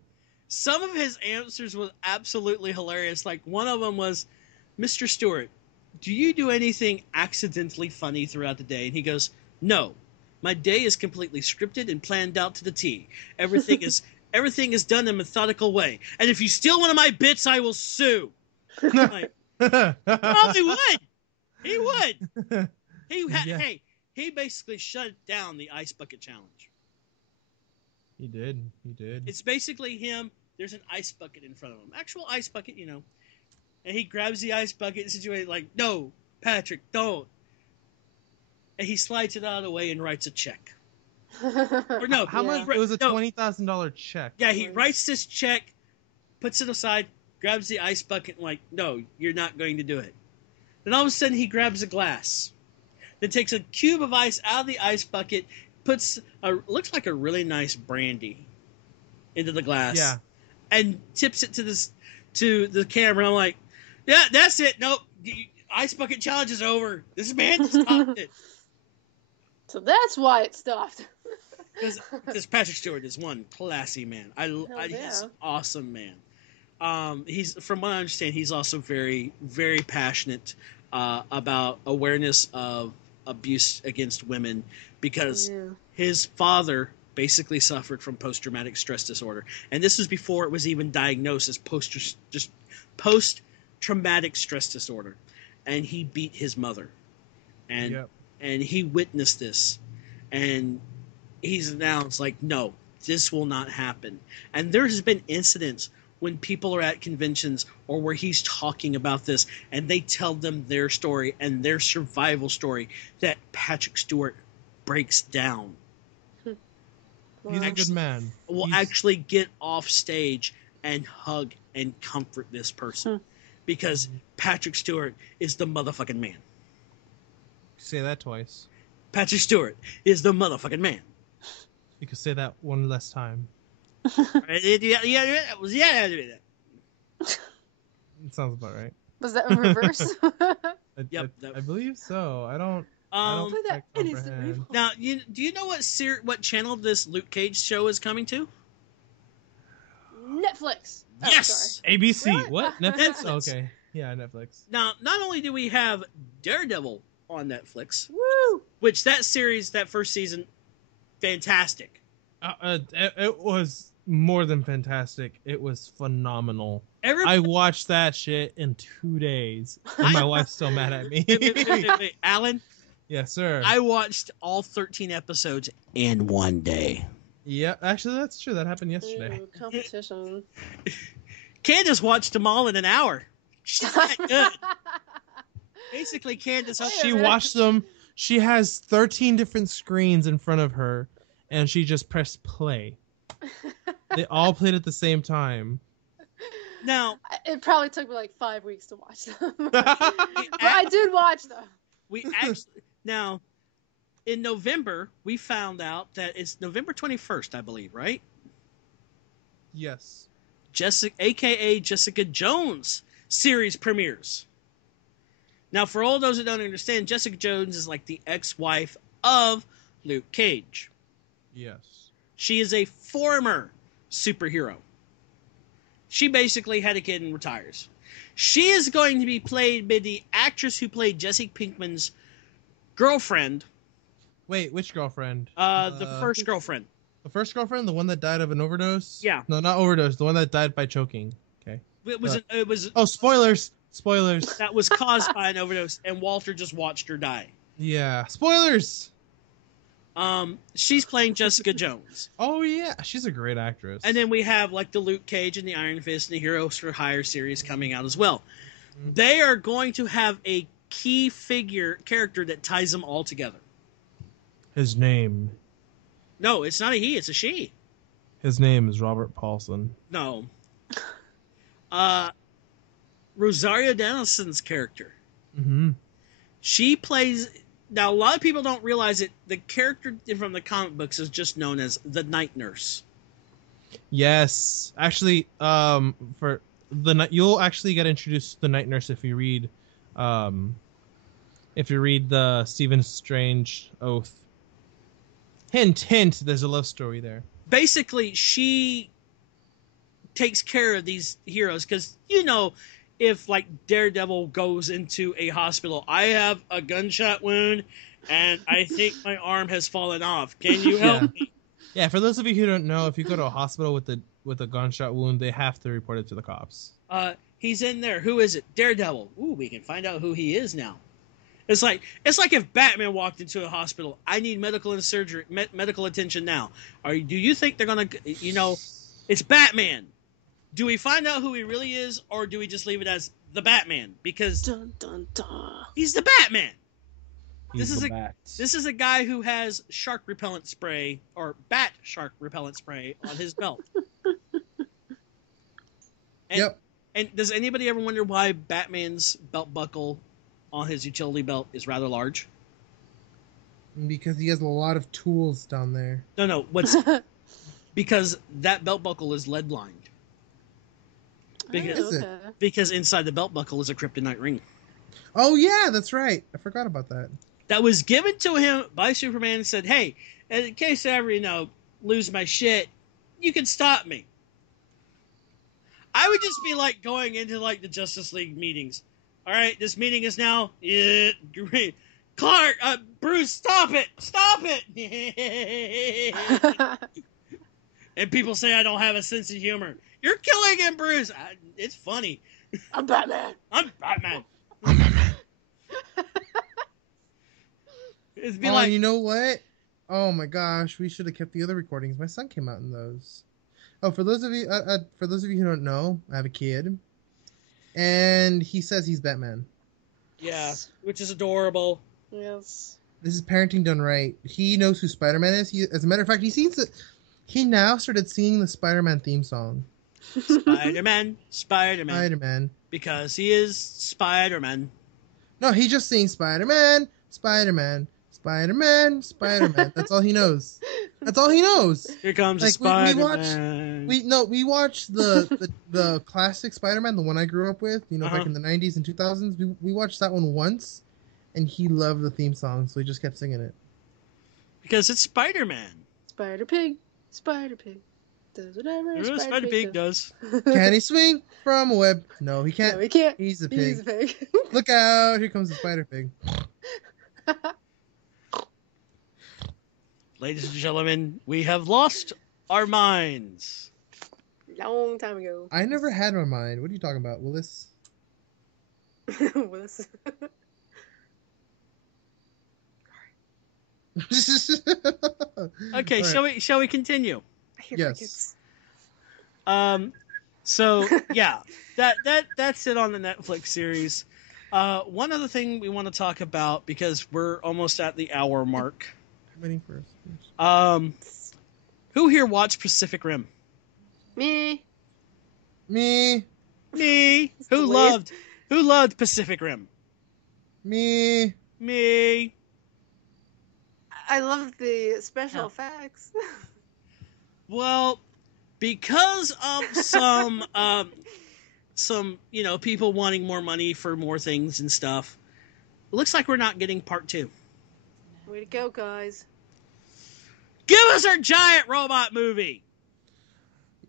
Some of his answers was absolutely hilarious. Like, one of them was, Mr. Stewart, do you do anything accidentally funny throughout the day? And he goes, no. My day is completely scripted and planned out to the T. Everything is done in a methodical way. And if you steal one of my bits, I will sue. Like, probably would. He would. He basically shut down the Ice Bucket Challenge. He did. It's basically him. There's an ice bucket in front of him. Actual ice bucket, you know. And he grabs the ice bucket and situated like, no, Patrick, don't. And he slides it out of the way and writes a check. Or no, how much? It was a $20,000 check. Yeah, he writes this check, puts it aside, grabs the ice bucket, and like, no, you're not going to do it. Then all of a sudden, he grabs a glass, then takes a cube of ice out of the ice bucket, looks like a really nice brandy into the glass, and tips it to the camera. I'm like, yeah, that's it. Nope, ice bucket challenge is over. This man stopped it. So that's why it stopped. Because Patrick Stewart is one classy man. He's an awesome man. He's, from what I understand, he's also very, very passionate about awareness of abuse against women, because his father basically suffered from post-traumatic stress disorder, and this was before it was even diagnosed as post-traumatic stress disorder, and he beat his mother, and he witnessed this, and he's announced like, no, this will not happen. And there has been incidents when people are at conventions or where he's talking about this and they tell them their story and their survival story that Patrick Stewart breaks down. He's a good man. Will actually get off stage and hug and comfort this person because Patrick Stewart is the motherfucking man. Say that twice. Patrick Stewart is the motherfucking man. You could say that one less time. Yeah. It sounds about right. Was that in reverse? I believe so. I don't comprehend. Now, do you know what channel this Luke Cage show is coming to? Netflix. Yes! ABC. What? Netflix? Netflix. Okay. Yeah, Netflix. Now, not only do we have Daredevil on Netflix, woo! Which that series, that first season, fantastic. It was more than fantastic. It was phenomenal. Everybody... I watched that shit in 2 days, and my wife's still mad at me. Wait, Alan? Yes, sir. I watched all 13 episodes in one day. Yeah, actually, that's true. That happened yesterday. Ooh, competition. Candice watched them all in an hour. She's that good. Basically, Candice... She watched them. She has 13 different screens in front of her, and she just pressed play. They all played at the same time. Now, it probably took me like 5 weeks to watch them. But I did watch them. We actually... Now, in November, we found out that it's November 21st, I believe, right? Yes. A.K.A. Jessica Jones series premieres. Now, for all those that don't understand, Jessica Jones is like the ex-wife of Luke Cage. Yes. She is a former superhero. She basically had a kid and retires. She is going to be played by the actress who played Jesse Pinkman's girlfriend. Wait, which girlfriend? The first girlfriend. The first girlfriend? The one that died of an overdose? Yeah. No, not overdose. The one that died by choking. Okay. It was. Oh, spoilers! Spoilers. That was caused by an overdose, and Walter just watched her die. Yeah. Spoilers! She's playing Jessica Jones. Oh, yeah. She's a great actress. And then we have, like, the Luke Cage and the Iron Fist and the Heroes for Hire series coming out as well. Mm-hmm. They are going to have a key character that ties them all together. His name. No, it's not a he, it's a she. His name is Robert Paulson. No. Rosario Dawson's character. Mm-hmm. She plays... Now, a lot of people don't realize it. The character from the comic books is just known as the Night Nurse. Yes. Actually, for the you'll actually get introduced to the Night Nurse if you read the Stephen Strange Oath. Hint, hint, there's a love story there. Basically, she takes care of these heroes because, you know, if, like, Daredevil goes into a hospital, I have a gunshot wound, and I think my arm has fallen off. Can you help me? Yeah, for those of you who don't know, if you go to a hospital with a gunshot wound, they have to report it to the cops. He's in there. Who is it? Daredevil. Ooh, we can find out who he is now. It's like if Batman walked into a hospital. I need medical attention now. Do you think they're gonna? It's Batman. Do we find out who he really is, or do we just leave it as the Batman? Because Dun, dun, dun. he's the Batman. This This is a guy who has shark repellent spray or bat shark repellent spray on his belt. Yep. And does anybody ever wonder why Batman's belt buckle on his utility belt is rather large? Because he has a lot of tools down there. No. Because that belt buckle is lead lined. Because inside the belt buckle is a kryptonite ring. Oh yeah, that's right. I forgot about that. That was given to him by Superman and said, "Hey, in case I ever, lose my shit, you can stop me." I would just be like going into like the Justice League meetings. All right, this meeting is now. Clark, Bruce, stop it! And people say I don't have a sense of humor. You're killing him, Bruce. It's funny. I'm Batman. It'd be like, you know what? Oh my gosh, we should have kept the other recordings. My son came out in those. Oh, for those of you who don't know, I have a kid, and he says he's Batman. Yeah, which is adorable. Yes. This is parenting done right. He knows who Spider-Man is. As a matter of fact, he now started singing the Spider-Man theme song. Spider-Man. Because he is Spider-Man. No, he just sings Spider-Man. That's all he knows. Here comes Spider-Man. We watched the classic Spider-Man, the one I grew up with, back in the 90s and 2000s. We watched that one once, and he loved the theme song, so he just kept singing it. Because it's Spider-Man. Spider-Pig does whatever Spider-Pig does. Can he swing from a web? No, he can't. No, he can't. He's a pig. He's a pig. Look out! Here comes the Spider-Pig. Ladies and gentlemen, we have lost our minds. Long time ago. I never had my mind. What are you talking about, Willis? Willis. Okay, right. shall we continue? I hear Yes. crickets. So yeah, that's it on the Netflix series. One other thing we want to talk about, because we're almost at the hour mark. I'm waiting for us. Who here watched Pacific Rim? Me. Who loved Pacific Rim? Me. I love the special effects. Well, because of some people wanting more money for more things and stuff, it looks like we're not getting part 2. Way to go, guys. Give us our giant robot movie.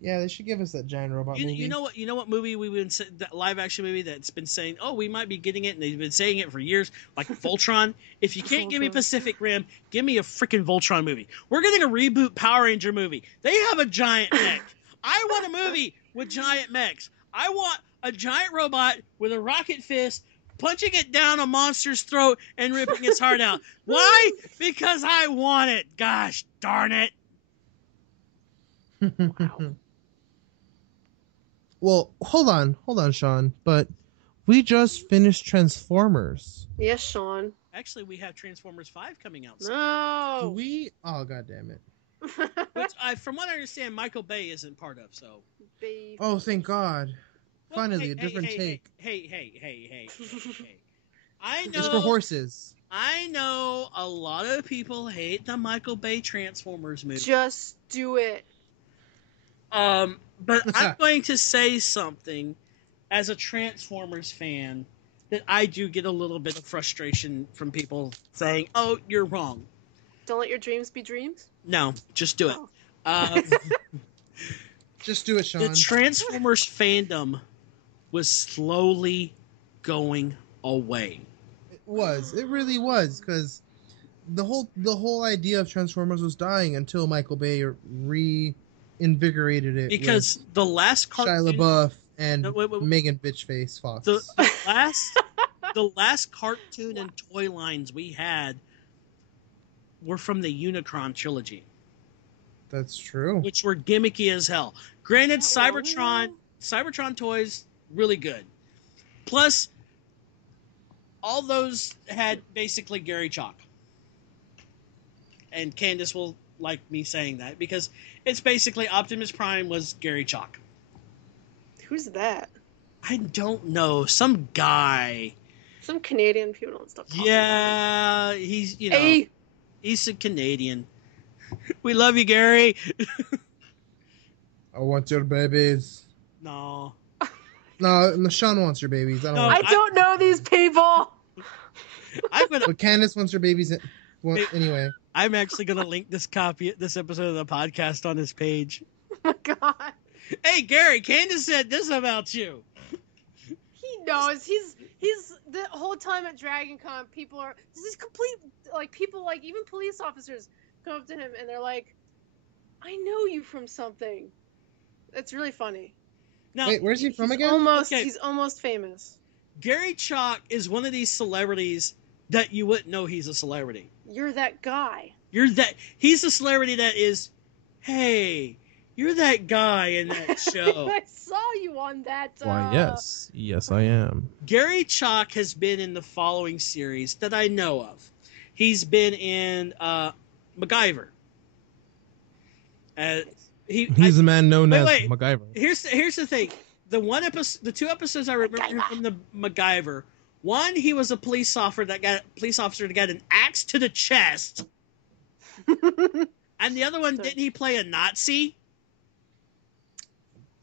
Yeah, they should give us that giant robot movie. You know what movie we've been, that live action movie that's been saying, oh, we might be getting it, and they've been saying it for years, like Voltron. If you can't give me Pacific Rim, give me a freaking Voltron movie. We're getting a reboot Power Ranger movie. They have a giant mech. I want a movie with giant mechs. I want a giant robot with a rocket fist punching it down a monster's throat and ripping its heart out. Why? Because I want it. Gosh darn it. Wow. Well, hold on, Sean. But we just finished Transformers. Yes, Sean. Actually, we have Transformers 5 coming out soon. No. Do we? Oh, god damn it. Which, from what I understand, Michael Bay isn't part of, so... Oh, thank God. Well, Finally, a different take. Hey. I know... It's for horses. I know a lot of people hate the Michael Bay Transformers movie. Just do it. But I'm going to say something as a Transformers fan that I do get a little bit of frustration from people saying, oh, you're wrong. Don't let your dreams be dreams? No, just do it. Oh. Just do it, Sean. The Transformers fandom was slowly going away. It really was, because the whole idea of Transformers was dying until Michael Bay reinvigorated it. Because the last cartoon... Shia LaBeouf and wait. Megan Bitchface Fox. The the last cartoon and toy lines we had were from the Unicron trilogy. That's true. Which were gimmicky as hell. Granted, Not long Cybertron toys, really good. Plus, all those had basically Gary Chalk. And Candice will like me saying that because it's basically Optimus Prime was Gary Chalk. Who's that? I don't know. Some guy. Some Canadian people don't stop talking. Yeah, he's, Hey. he's a Canadian. We love you, Gary. I want your babies. No. No, Sean wants your babies. I don't know these people. But Candice wants your babies anyway. I'm actually going to link this episode of the podcast on his page. Oh my god. Hey, Gary, Candice said this about you. He knows. He's the whole time at Dragon Con, people are even police officers come up to him and they're like, I know you from something. It's really funny. Now, wait, where's he from again? He's almost famous. Gary Chalk is one of these celebrities that you wouldn't know he's a celebrity. You're that guy. He's a celebrity that is, hey, you're that guy in that show. I saw you on that. Why, yes. Yes, I am. Gary Chalk has been in the following series that I know of. He's been in MacGyver. He's a man known as MacGyver. Here's the thing. The two episodes I remember from the MacGyver. One, he was a police officer that got an axe to the chest. And the other one, didn't he play a Nazi?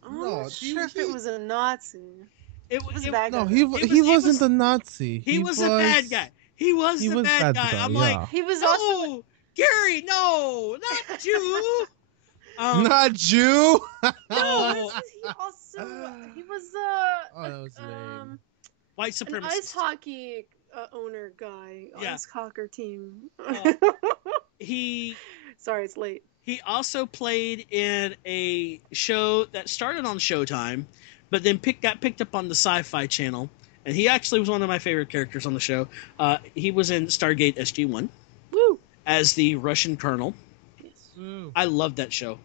I'm not sure if it was a Nazi. He wasn't the Nazi. He was a bad guy. He was the bad guy. I'm like, he was also Gary. No, not Jew. Not Jew. No, he was that was lame. White supremacist. An ice hockey owner guy. Yeah. Ice hockey team. Sorry, it's late. He also played in a show that started on Showtime, but then got picked up on the Sci-Fi Channel, and he actually was one of my favorite characters on the show. He was in Stargate SG-1 as the Russian colonel. Yes. I loved that show.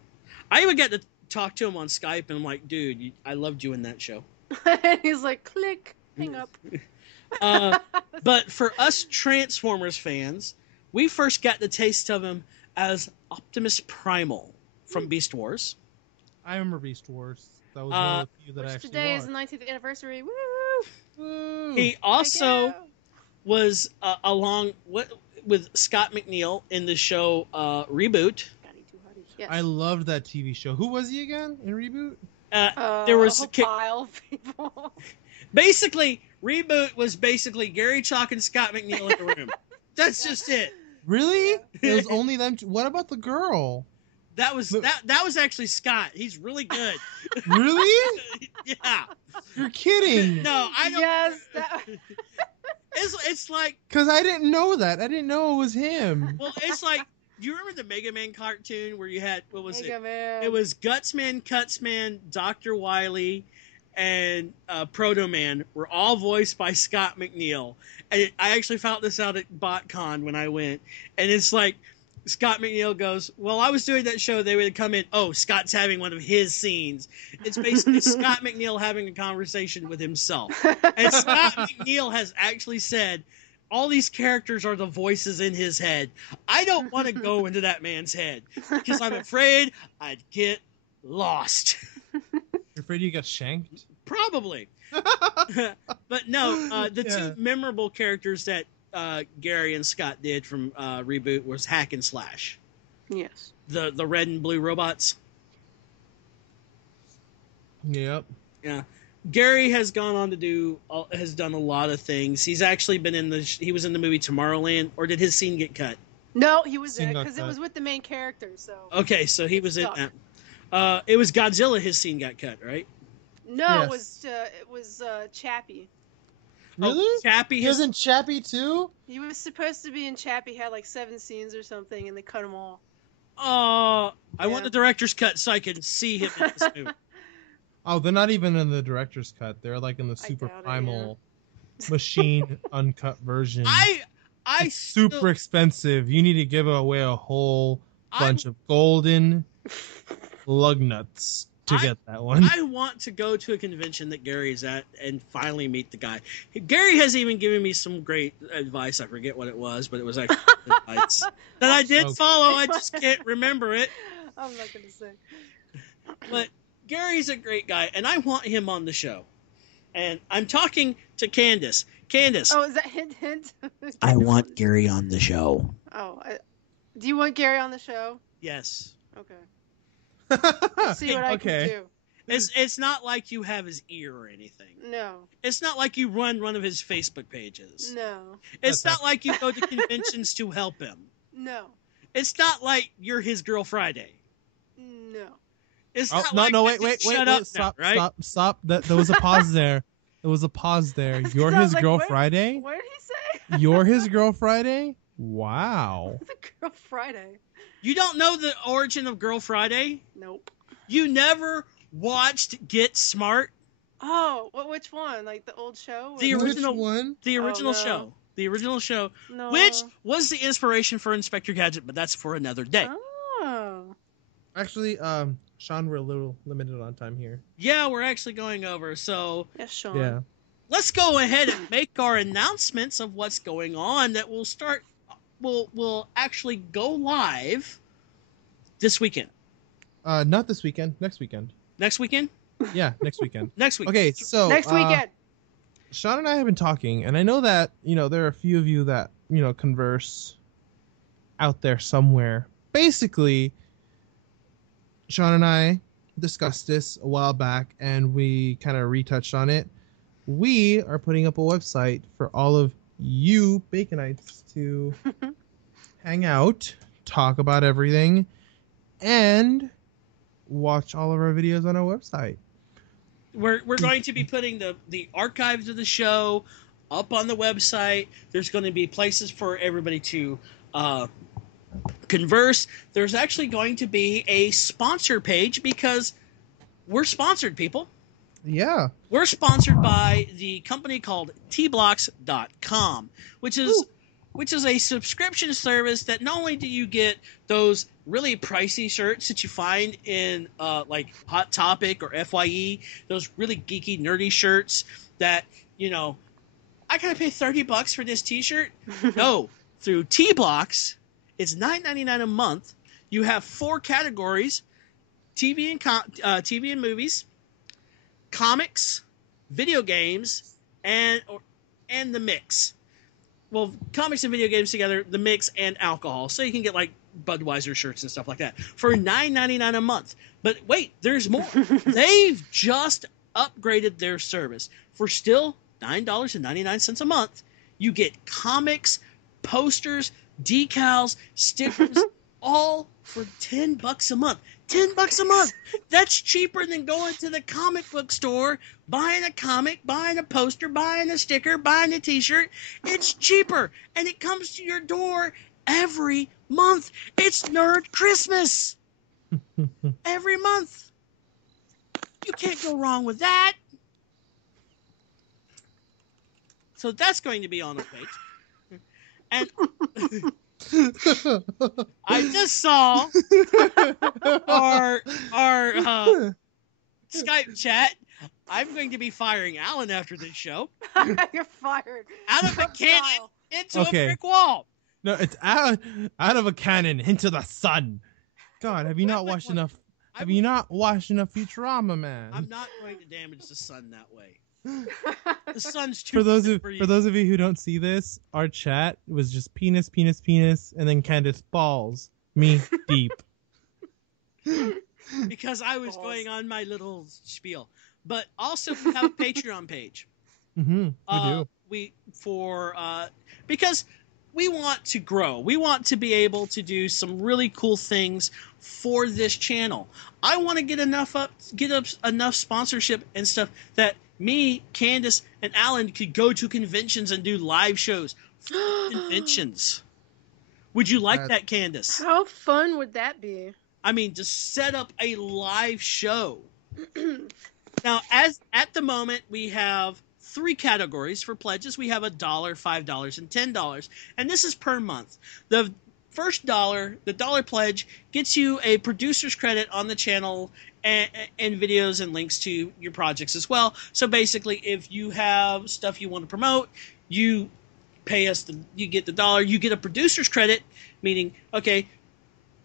I even got to talk to him on Skype, and I'm like, dude, I loved you in that show. He's like, click, hang up. But for us Transformers fans, we first got the taste of him as Optimus Primal from Beast Wars. I remember Beast Wars. That was one of the few that I actually today watched. is the 19th anniversary. Woo! Woo. He also was along with Scott McNeil in the show Reboot. Yes. I loved that TV show. Who was he again in Reboot? There was a whole pile of people. Basically, Reboot was basically Gary Chalk and Scott McNeil in the room. That's just it. Really? It was only them. What about the girl? That was actually Scott. He's really good. Really? Yeah. You're kidding. No, I don't. Yes. It's like, because I didn't know that. I didn't know it was him. well, it's like, do you remember the Mega Man cartoon where you had, what was Mega it? Man. It was Gutsman, Cutsman, Dr. Wily, and Proto Man were all voiced by Scott McNeil. And I actually found this out at BotCon when I went. And it's like, Scott McNeil goes, well, I was doing that show. They would come in, oh, Scott's having one of his scenes. It's basically Scott McNeil having a conversation with himself. And Scott McNeil has actually said, all these characters are the voices in his head. I don't want to go into that man's head because I'm afraid I'd get lost. You're afraid you got shanked? Probably. But no, the two memorable characters that Gary and Scott did from Reboot was Hack and Slash. Yes. The red and blue robots. Yep. Yeah. Gary has gone on to has done a lot of things. He's actually been he was in the movie Tomorrowland, or did his scene get cut? No, he was in because it was with the main character. So okay, so he was in that. It was Godzilla. His scene got cut, right? No, yes. It was Chappie. Really? Oh, Chappie. He was in Chappie too? He was supposed to be in Chappie. Had like 7 scenes or something, and they cut them all. I want the director's cut so I can see him in this movie. Oh, they're not even in the director's cut. They're like in the Super Primal. machine uncut version. It's super expensive. You need to give away a whole bunch of golden lug nuts to get that one. I want to go to a convention that Gary is at and finally meet the guy. Gary has even given me some great advice. I forget what it was, but it was actually advice that I did follow. I just can't remember it. I'm not going to say. But Gary's a great guy, and I want him on the show. And I'm talking to Candice. Candice. Oh, is that hint? I want Gary on the show. Oh, do you want Gary on the show? Yes. Okay. Let's see what I can do. It's not like you have his ear or anything. No. It's not like you run one of his Facebook pages. No. It's not like you go to conventions to help him. No. It's not like you're his Girl Friday. No. It's not like wait, stop, right? Stop. There was a pause there. There was a pause there. You're his Girl Friday? What did he say? You're his Girl Friday? Wow. The Girl Friday. You don't know the origin of Girl Friday? Nope. You never watched Get Smart? Oh, which one? Like the old show? The original one? The original no. show. The original show. No. Which was the inspiration for Inspector Gadget, but that's for another day. Oh. Actually, Sean, we're a little limited on time here. Yeah, we're actually going over, so Yes, Sean. Yeah. let's go ahead and make our announcements of what's going on that will start will actually go live this weekend. Not this weekend. Next weekend. Next weekend? Yeah, next weekend. Next week. Okay, so Next weekend. Sean and I have been talking, and I know that there are a few of you that converse out there somewhere. Basically, Sean and I discussed this a while back, and we kind of retouched on it. We are putting up a website for all of you Baconites to hang out, talk about everything, and watch all of our videos on our website. We're going to be putting the archives of the show up on the website. There's going to be places for everybody to converse. There's actually going to be a sponsor page because we're sponsored, people. Yeah. We're sponsored by the company called tblocks.com, which is a subscription service that not only do you get those really pricey shirts that you find in like Hot Topic or FYE, those really geeky, nerdy shirts that, I gotta pay $30 for this t-shirt? No. Through T-Blocks, it's $9.99 a month. You have 4 categories: TV and movies, comics, video games, and the mix. Well, comics and video games together, the mix, and alcohol. So you can get like Budweiser shirts and stuff like that for $9.99 a month. But wait, there's more. They've just upgraded their service. For still $9.99 a month, you get comics, posters, decals, stickers, all for $10 a month. $10 a month. That's cheaper than going to the comic book store, buying a comic, buying a poster, buying a sticker, buying a t-shirt. It's cheaper, and it comes to your door every month. It's Nerd Christmas. Every month. You can't go wrong with that. So that's going to be on the page. And I just saw our Skype chat. I'm going to be firing Alan after this show. You're fired. Out of a cannon into a brick wall. No, it's out of a cannon into the sun. God, have you not watched enough? Have you not watched enough Futurama, man? I'm not going to damage the sun that way. The sun's too for those of you who don't see this, our chat was just penis, penis, penis, and then Candice balls me deep. Because I was going on my little spiel. But also we have a Patreon page. Mm-hmm. We do. Because we want to grow. We want to be able to do some really cool things for this channel. I want to get enough sponsorship and stuff that me, Candice, and Alan could go to conventions and do live shows for conventions. Would you like that, Candice? How fun would that be? I mean, to set up a live show. Now, at the moment, we have 3 categories for pledges. We have $1, $5, and $10, and this is per month. The first $1, the $1 pledge, gets you a producer's credit on the channel and videos and links to your projects as well. So basically, if you have stuff you want to promote, you pay us, you get the $1, you get a producer's credit, meaning, okay,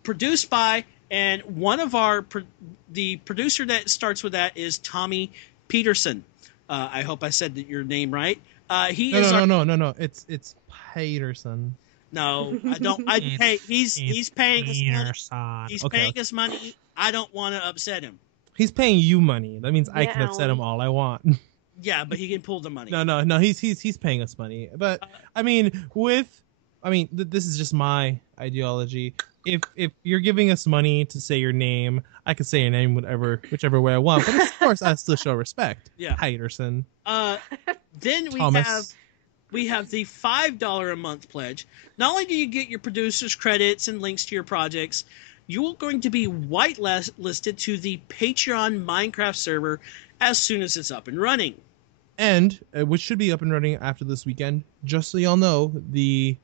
produced by, and one of the producer that starts with that is Tommy Peterson. I hope I said your name right. No. It's Peterson. No, I don't. He's paying us money. He's paying us money. I don't want to upset him. He's paying you money. That means I can upset him all I want. Yeah, but he can pull the money. No. He's paying us money. But this is just my ideology. If you're giving us money to say your name, I can say your name whichever way I want. But of course, I still show respect. Yeah, Peterson. Then we have the $5 a month pledge. Not only do you get your producer's credits and links to your projects, you're going to be whitelisted to the Patreon Minecraft server as soon as it's up and running. And which should be up and running after this weekend. Just so y'all know, the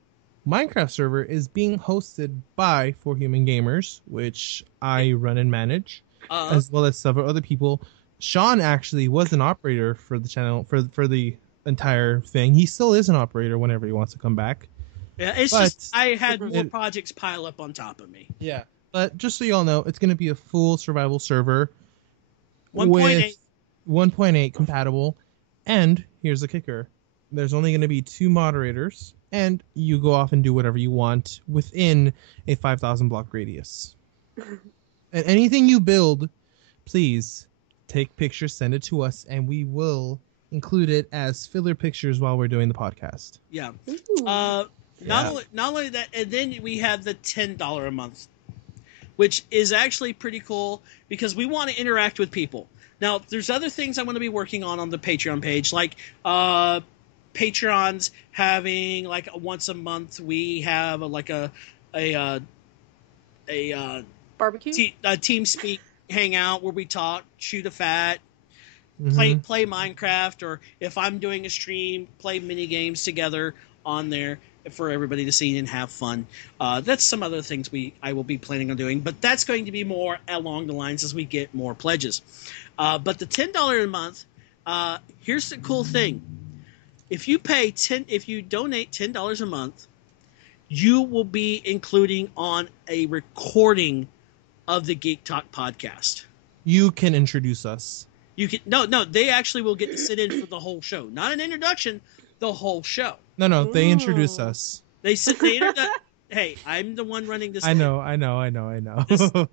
Minecraft server is being hosted by For Human Gamers, which I run and manage, as well as several other people. Sean actually was an operator for the channel for the entire thing. He still is an operator whenever he wants to come back. Yeah, just I had more projects pile up on top of me. Yeah, but just so y'all know, it's going to be a full survival server 1.8 1.8 compatible. And here's the kicker. There's only going to be 2 moderators, and you go off and do whatever you want within a 5,000 block radius. And anything you build, please take pictures, send it to us, and we will include it as filler pictures while we're doing the podcast. Yeah. Not only that, and then we have the $10 a month, which is actually pretty cool because we want to interact with people. Now, there's other things I want to be working on the Patreon page, like Patreons having like once a month we have a barbecue, team speak hangout where we talk, shoot a fat, Mm-hmm. play Minecraft, or if I'm doing a stream, play mini games together on there for everybody to see and have fun. That's some other things I will be planning on doing, but that's going to be more along the lines as we get more pledges. But the $10 a month, here's the cool thing: if you donate $10 a month, you will be including on a recording of the Geek Talk podcast. You can introduce us. You can no. They actually will get to sit in for the whole show, not an introduction, the whole show. No. They introduce us. Hey, I'm the one running this. I know.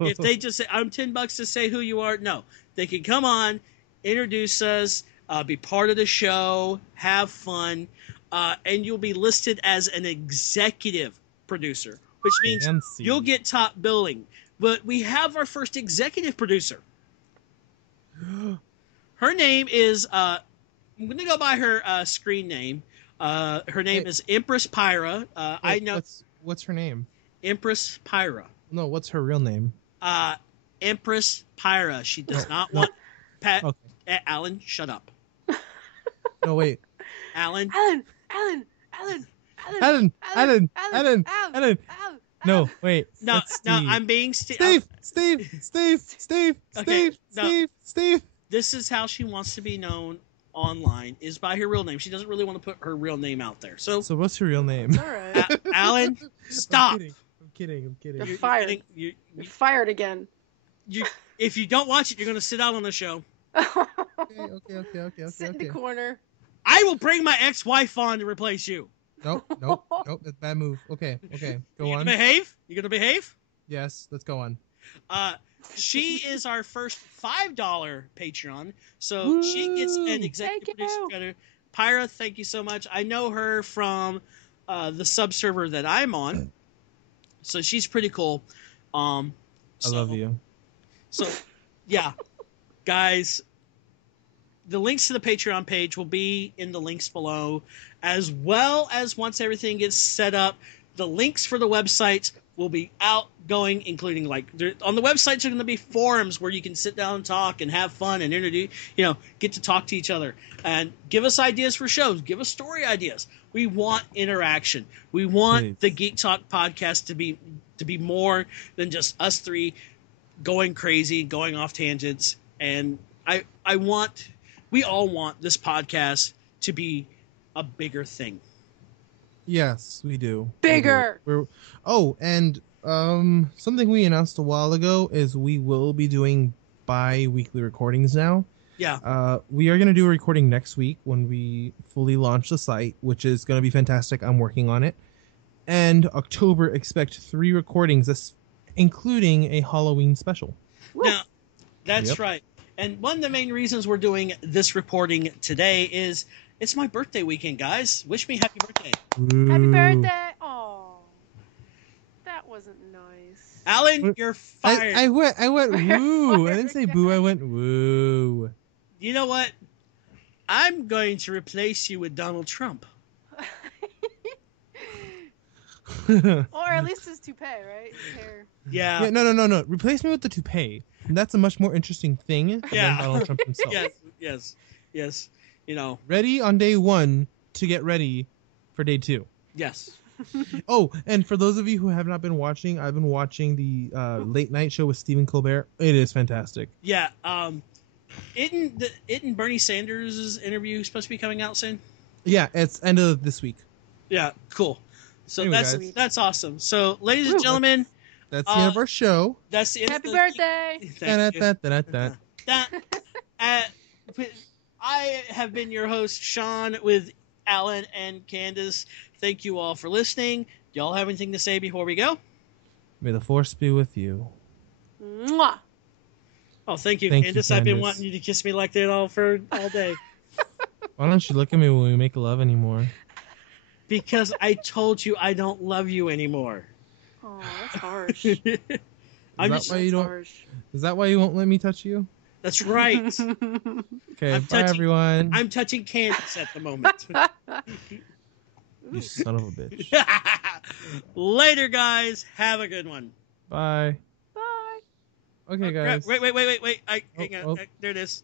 If they just say I'm $10 to say who you are, no, they can come on, introduce us, be part of the show, have fun, and you'll be listed as an executive producer, which means you'll get top billing. But we have our first executive producer. Her name is, I'm going to go by her screen name. Her name is Empress Pyra. I know. What's her name? Empress Pyra. No, what's her real name? Empress Pyra. She does not want Pat. Okay. Alan, shut up. No, wait. Alan. No, wait. No, I'm being Steve. This is how she wants to be known online, is by her real name. She doesn't really want to put her real name out there. So what's her real name? All right. Alan, stop. I'm kidding. You're fired. You're fired again. If you don't watch it, you're going to sit out on the show. Okay. Sit in the corner. I will bring my ex-wife on to replace you. Nope. That's a bad move. Okay. Go on. You gonna behave? Yes, let's go on. She is our first $5 Patreon, so she gets an executive producer credit. Pyra, thank you so much. I know her from the sub server that I'm on, so she's pretty cool. I love you. So, yeah, guys, the links to the Patreon page will be in the links below, as well as once everything gets set up, the links for the websites will be outgoing, including on the websites are going to be forums where you can sit down and talk and have fun and introduce, get to talk to each other and give us ideas for shows, give us story ideas. We want interaction. We want the Geek Talk podcast to be more than just us three going crazy, going off tangents. And we all want this podcast to be a bigger thing. Yes, we do. Bigger. And something we announced a while ago is we will be doing bi-weekly recordings now. Yeah. We are going to do a recording next week when we fully launch the site, which is going to be fantastic. I'm working on it. And October, expect 3 recordings, including a Halloween special. Now, that's right. And one of the main reasons we're doing this reporting today is it's my birthday weekend, guys. Wish me happy birthday. Ooh. Happy birthday. Oh, that wasn't nice. Alan, you're fired. I went woo. I didn't say boo. I went woo. You know what? I'm going to replace you with Donald Trump. Or at least his toupee, right? His hair. Yeah. No. Replace me with the toupee. That's a much more interesting thing than Donald Trump himself. Yes. Ready on day 1 to get ready for day 2. Yes. Oh, and for those of you who have not been watching, I've been watching the late night show with Stephen Colbert. It is fantastic. Yeah. Isn't Bernie Sanders' interview supposed to be coming out soon? Yeah, it's end of this week. Yeah, cool. So anyway, that's awesome. So, ladies and gentlemen, that's the end of our show. That's the end. Happy birthday! I have been your host, Sean, with Alan and Candice. Thank you all for listening. Do y'all have anything to say before we go? May the force be with you. Mwah. Oh, thank you, Thank Candice. you, I've been Candice. wanting you to kiss me like that all day. Why don't you look at me when we make love anymore? Because I told you I don't love you anymore. Oh, that's harsh. Is that why you won't let me touch you? That's right. Okay, bye everyone. I'm touching Candice at the moment. You son of a bitch. Later, guys. Have a good one. Bye. Bye. Okay, guys. Wait. Hang on. Oh. There it is.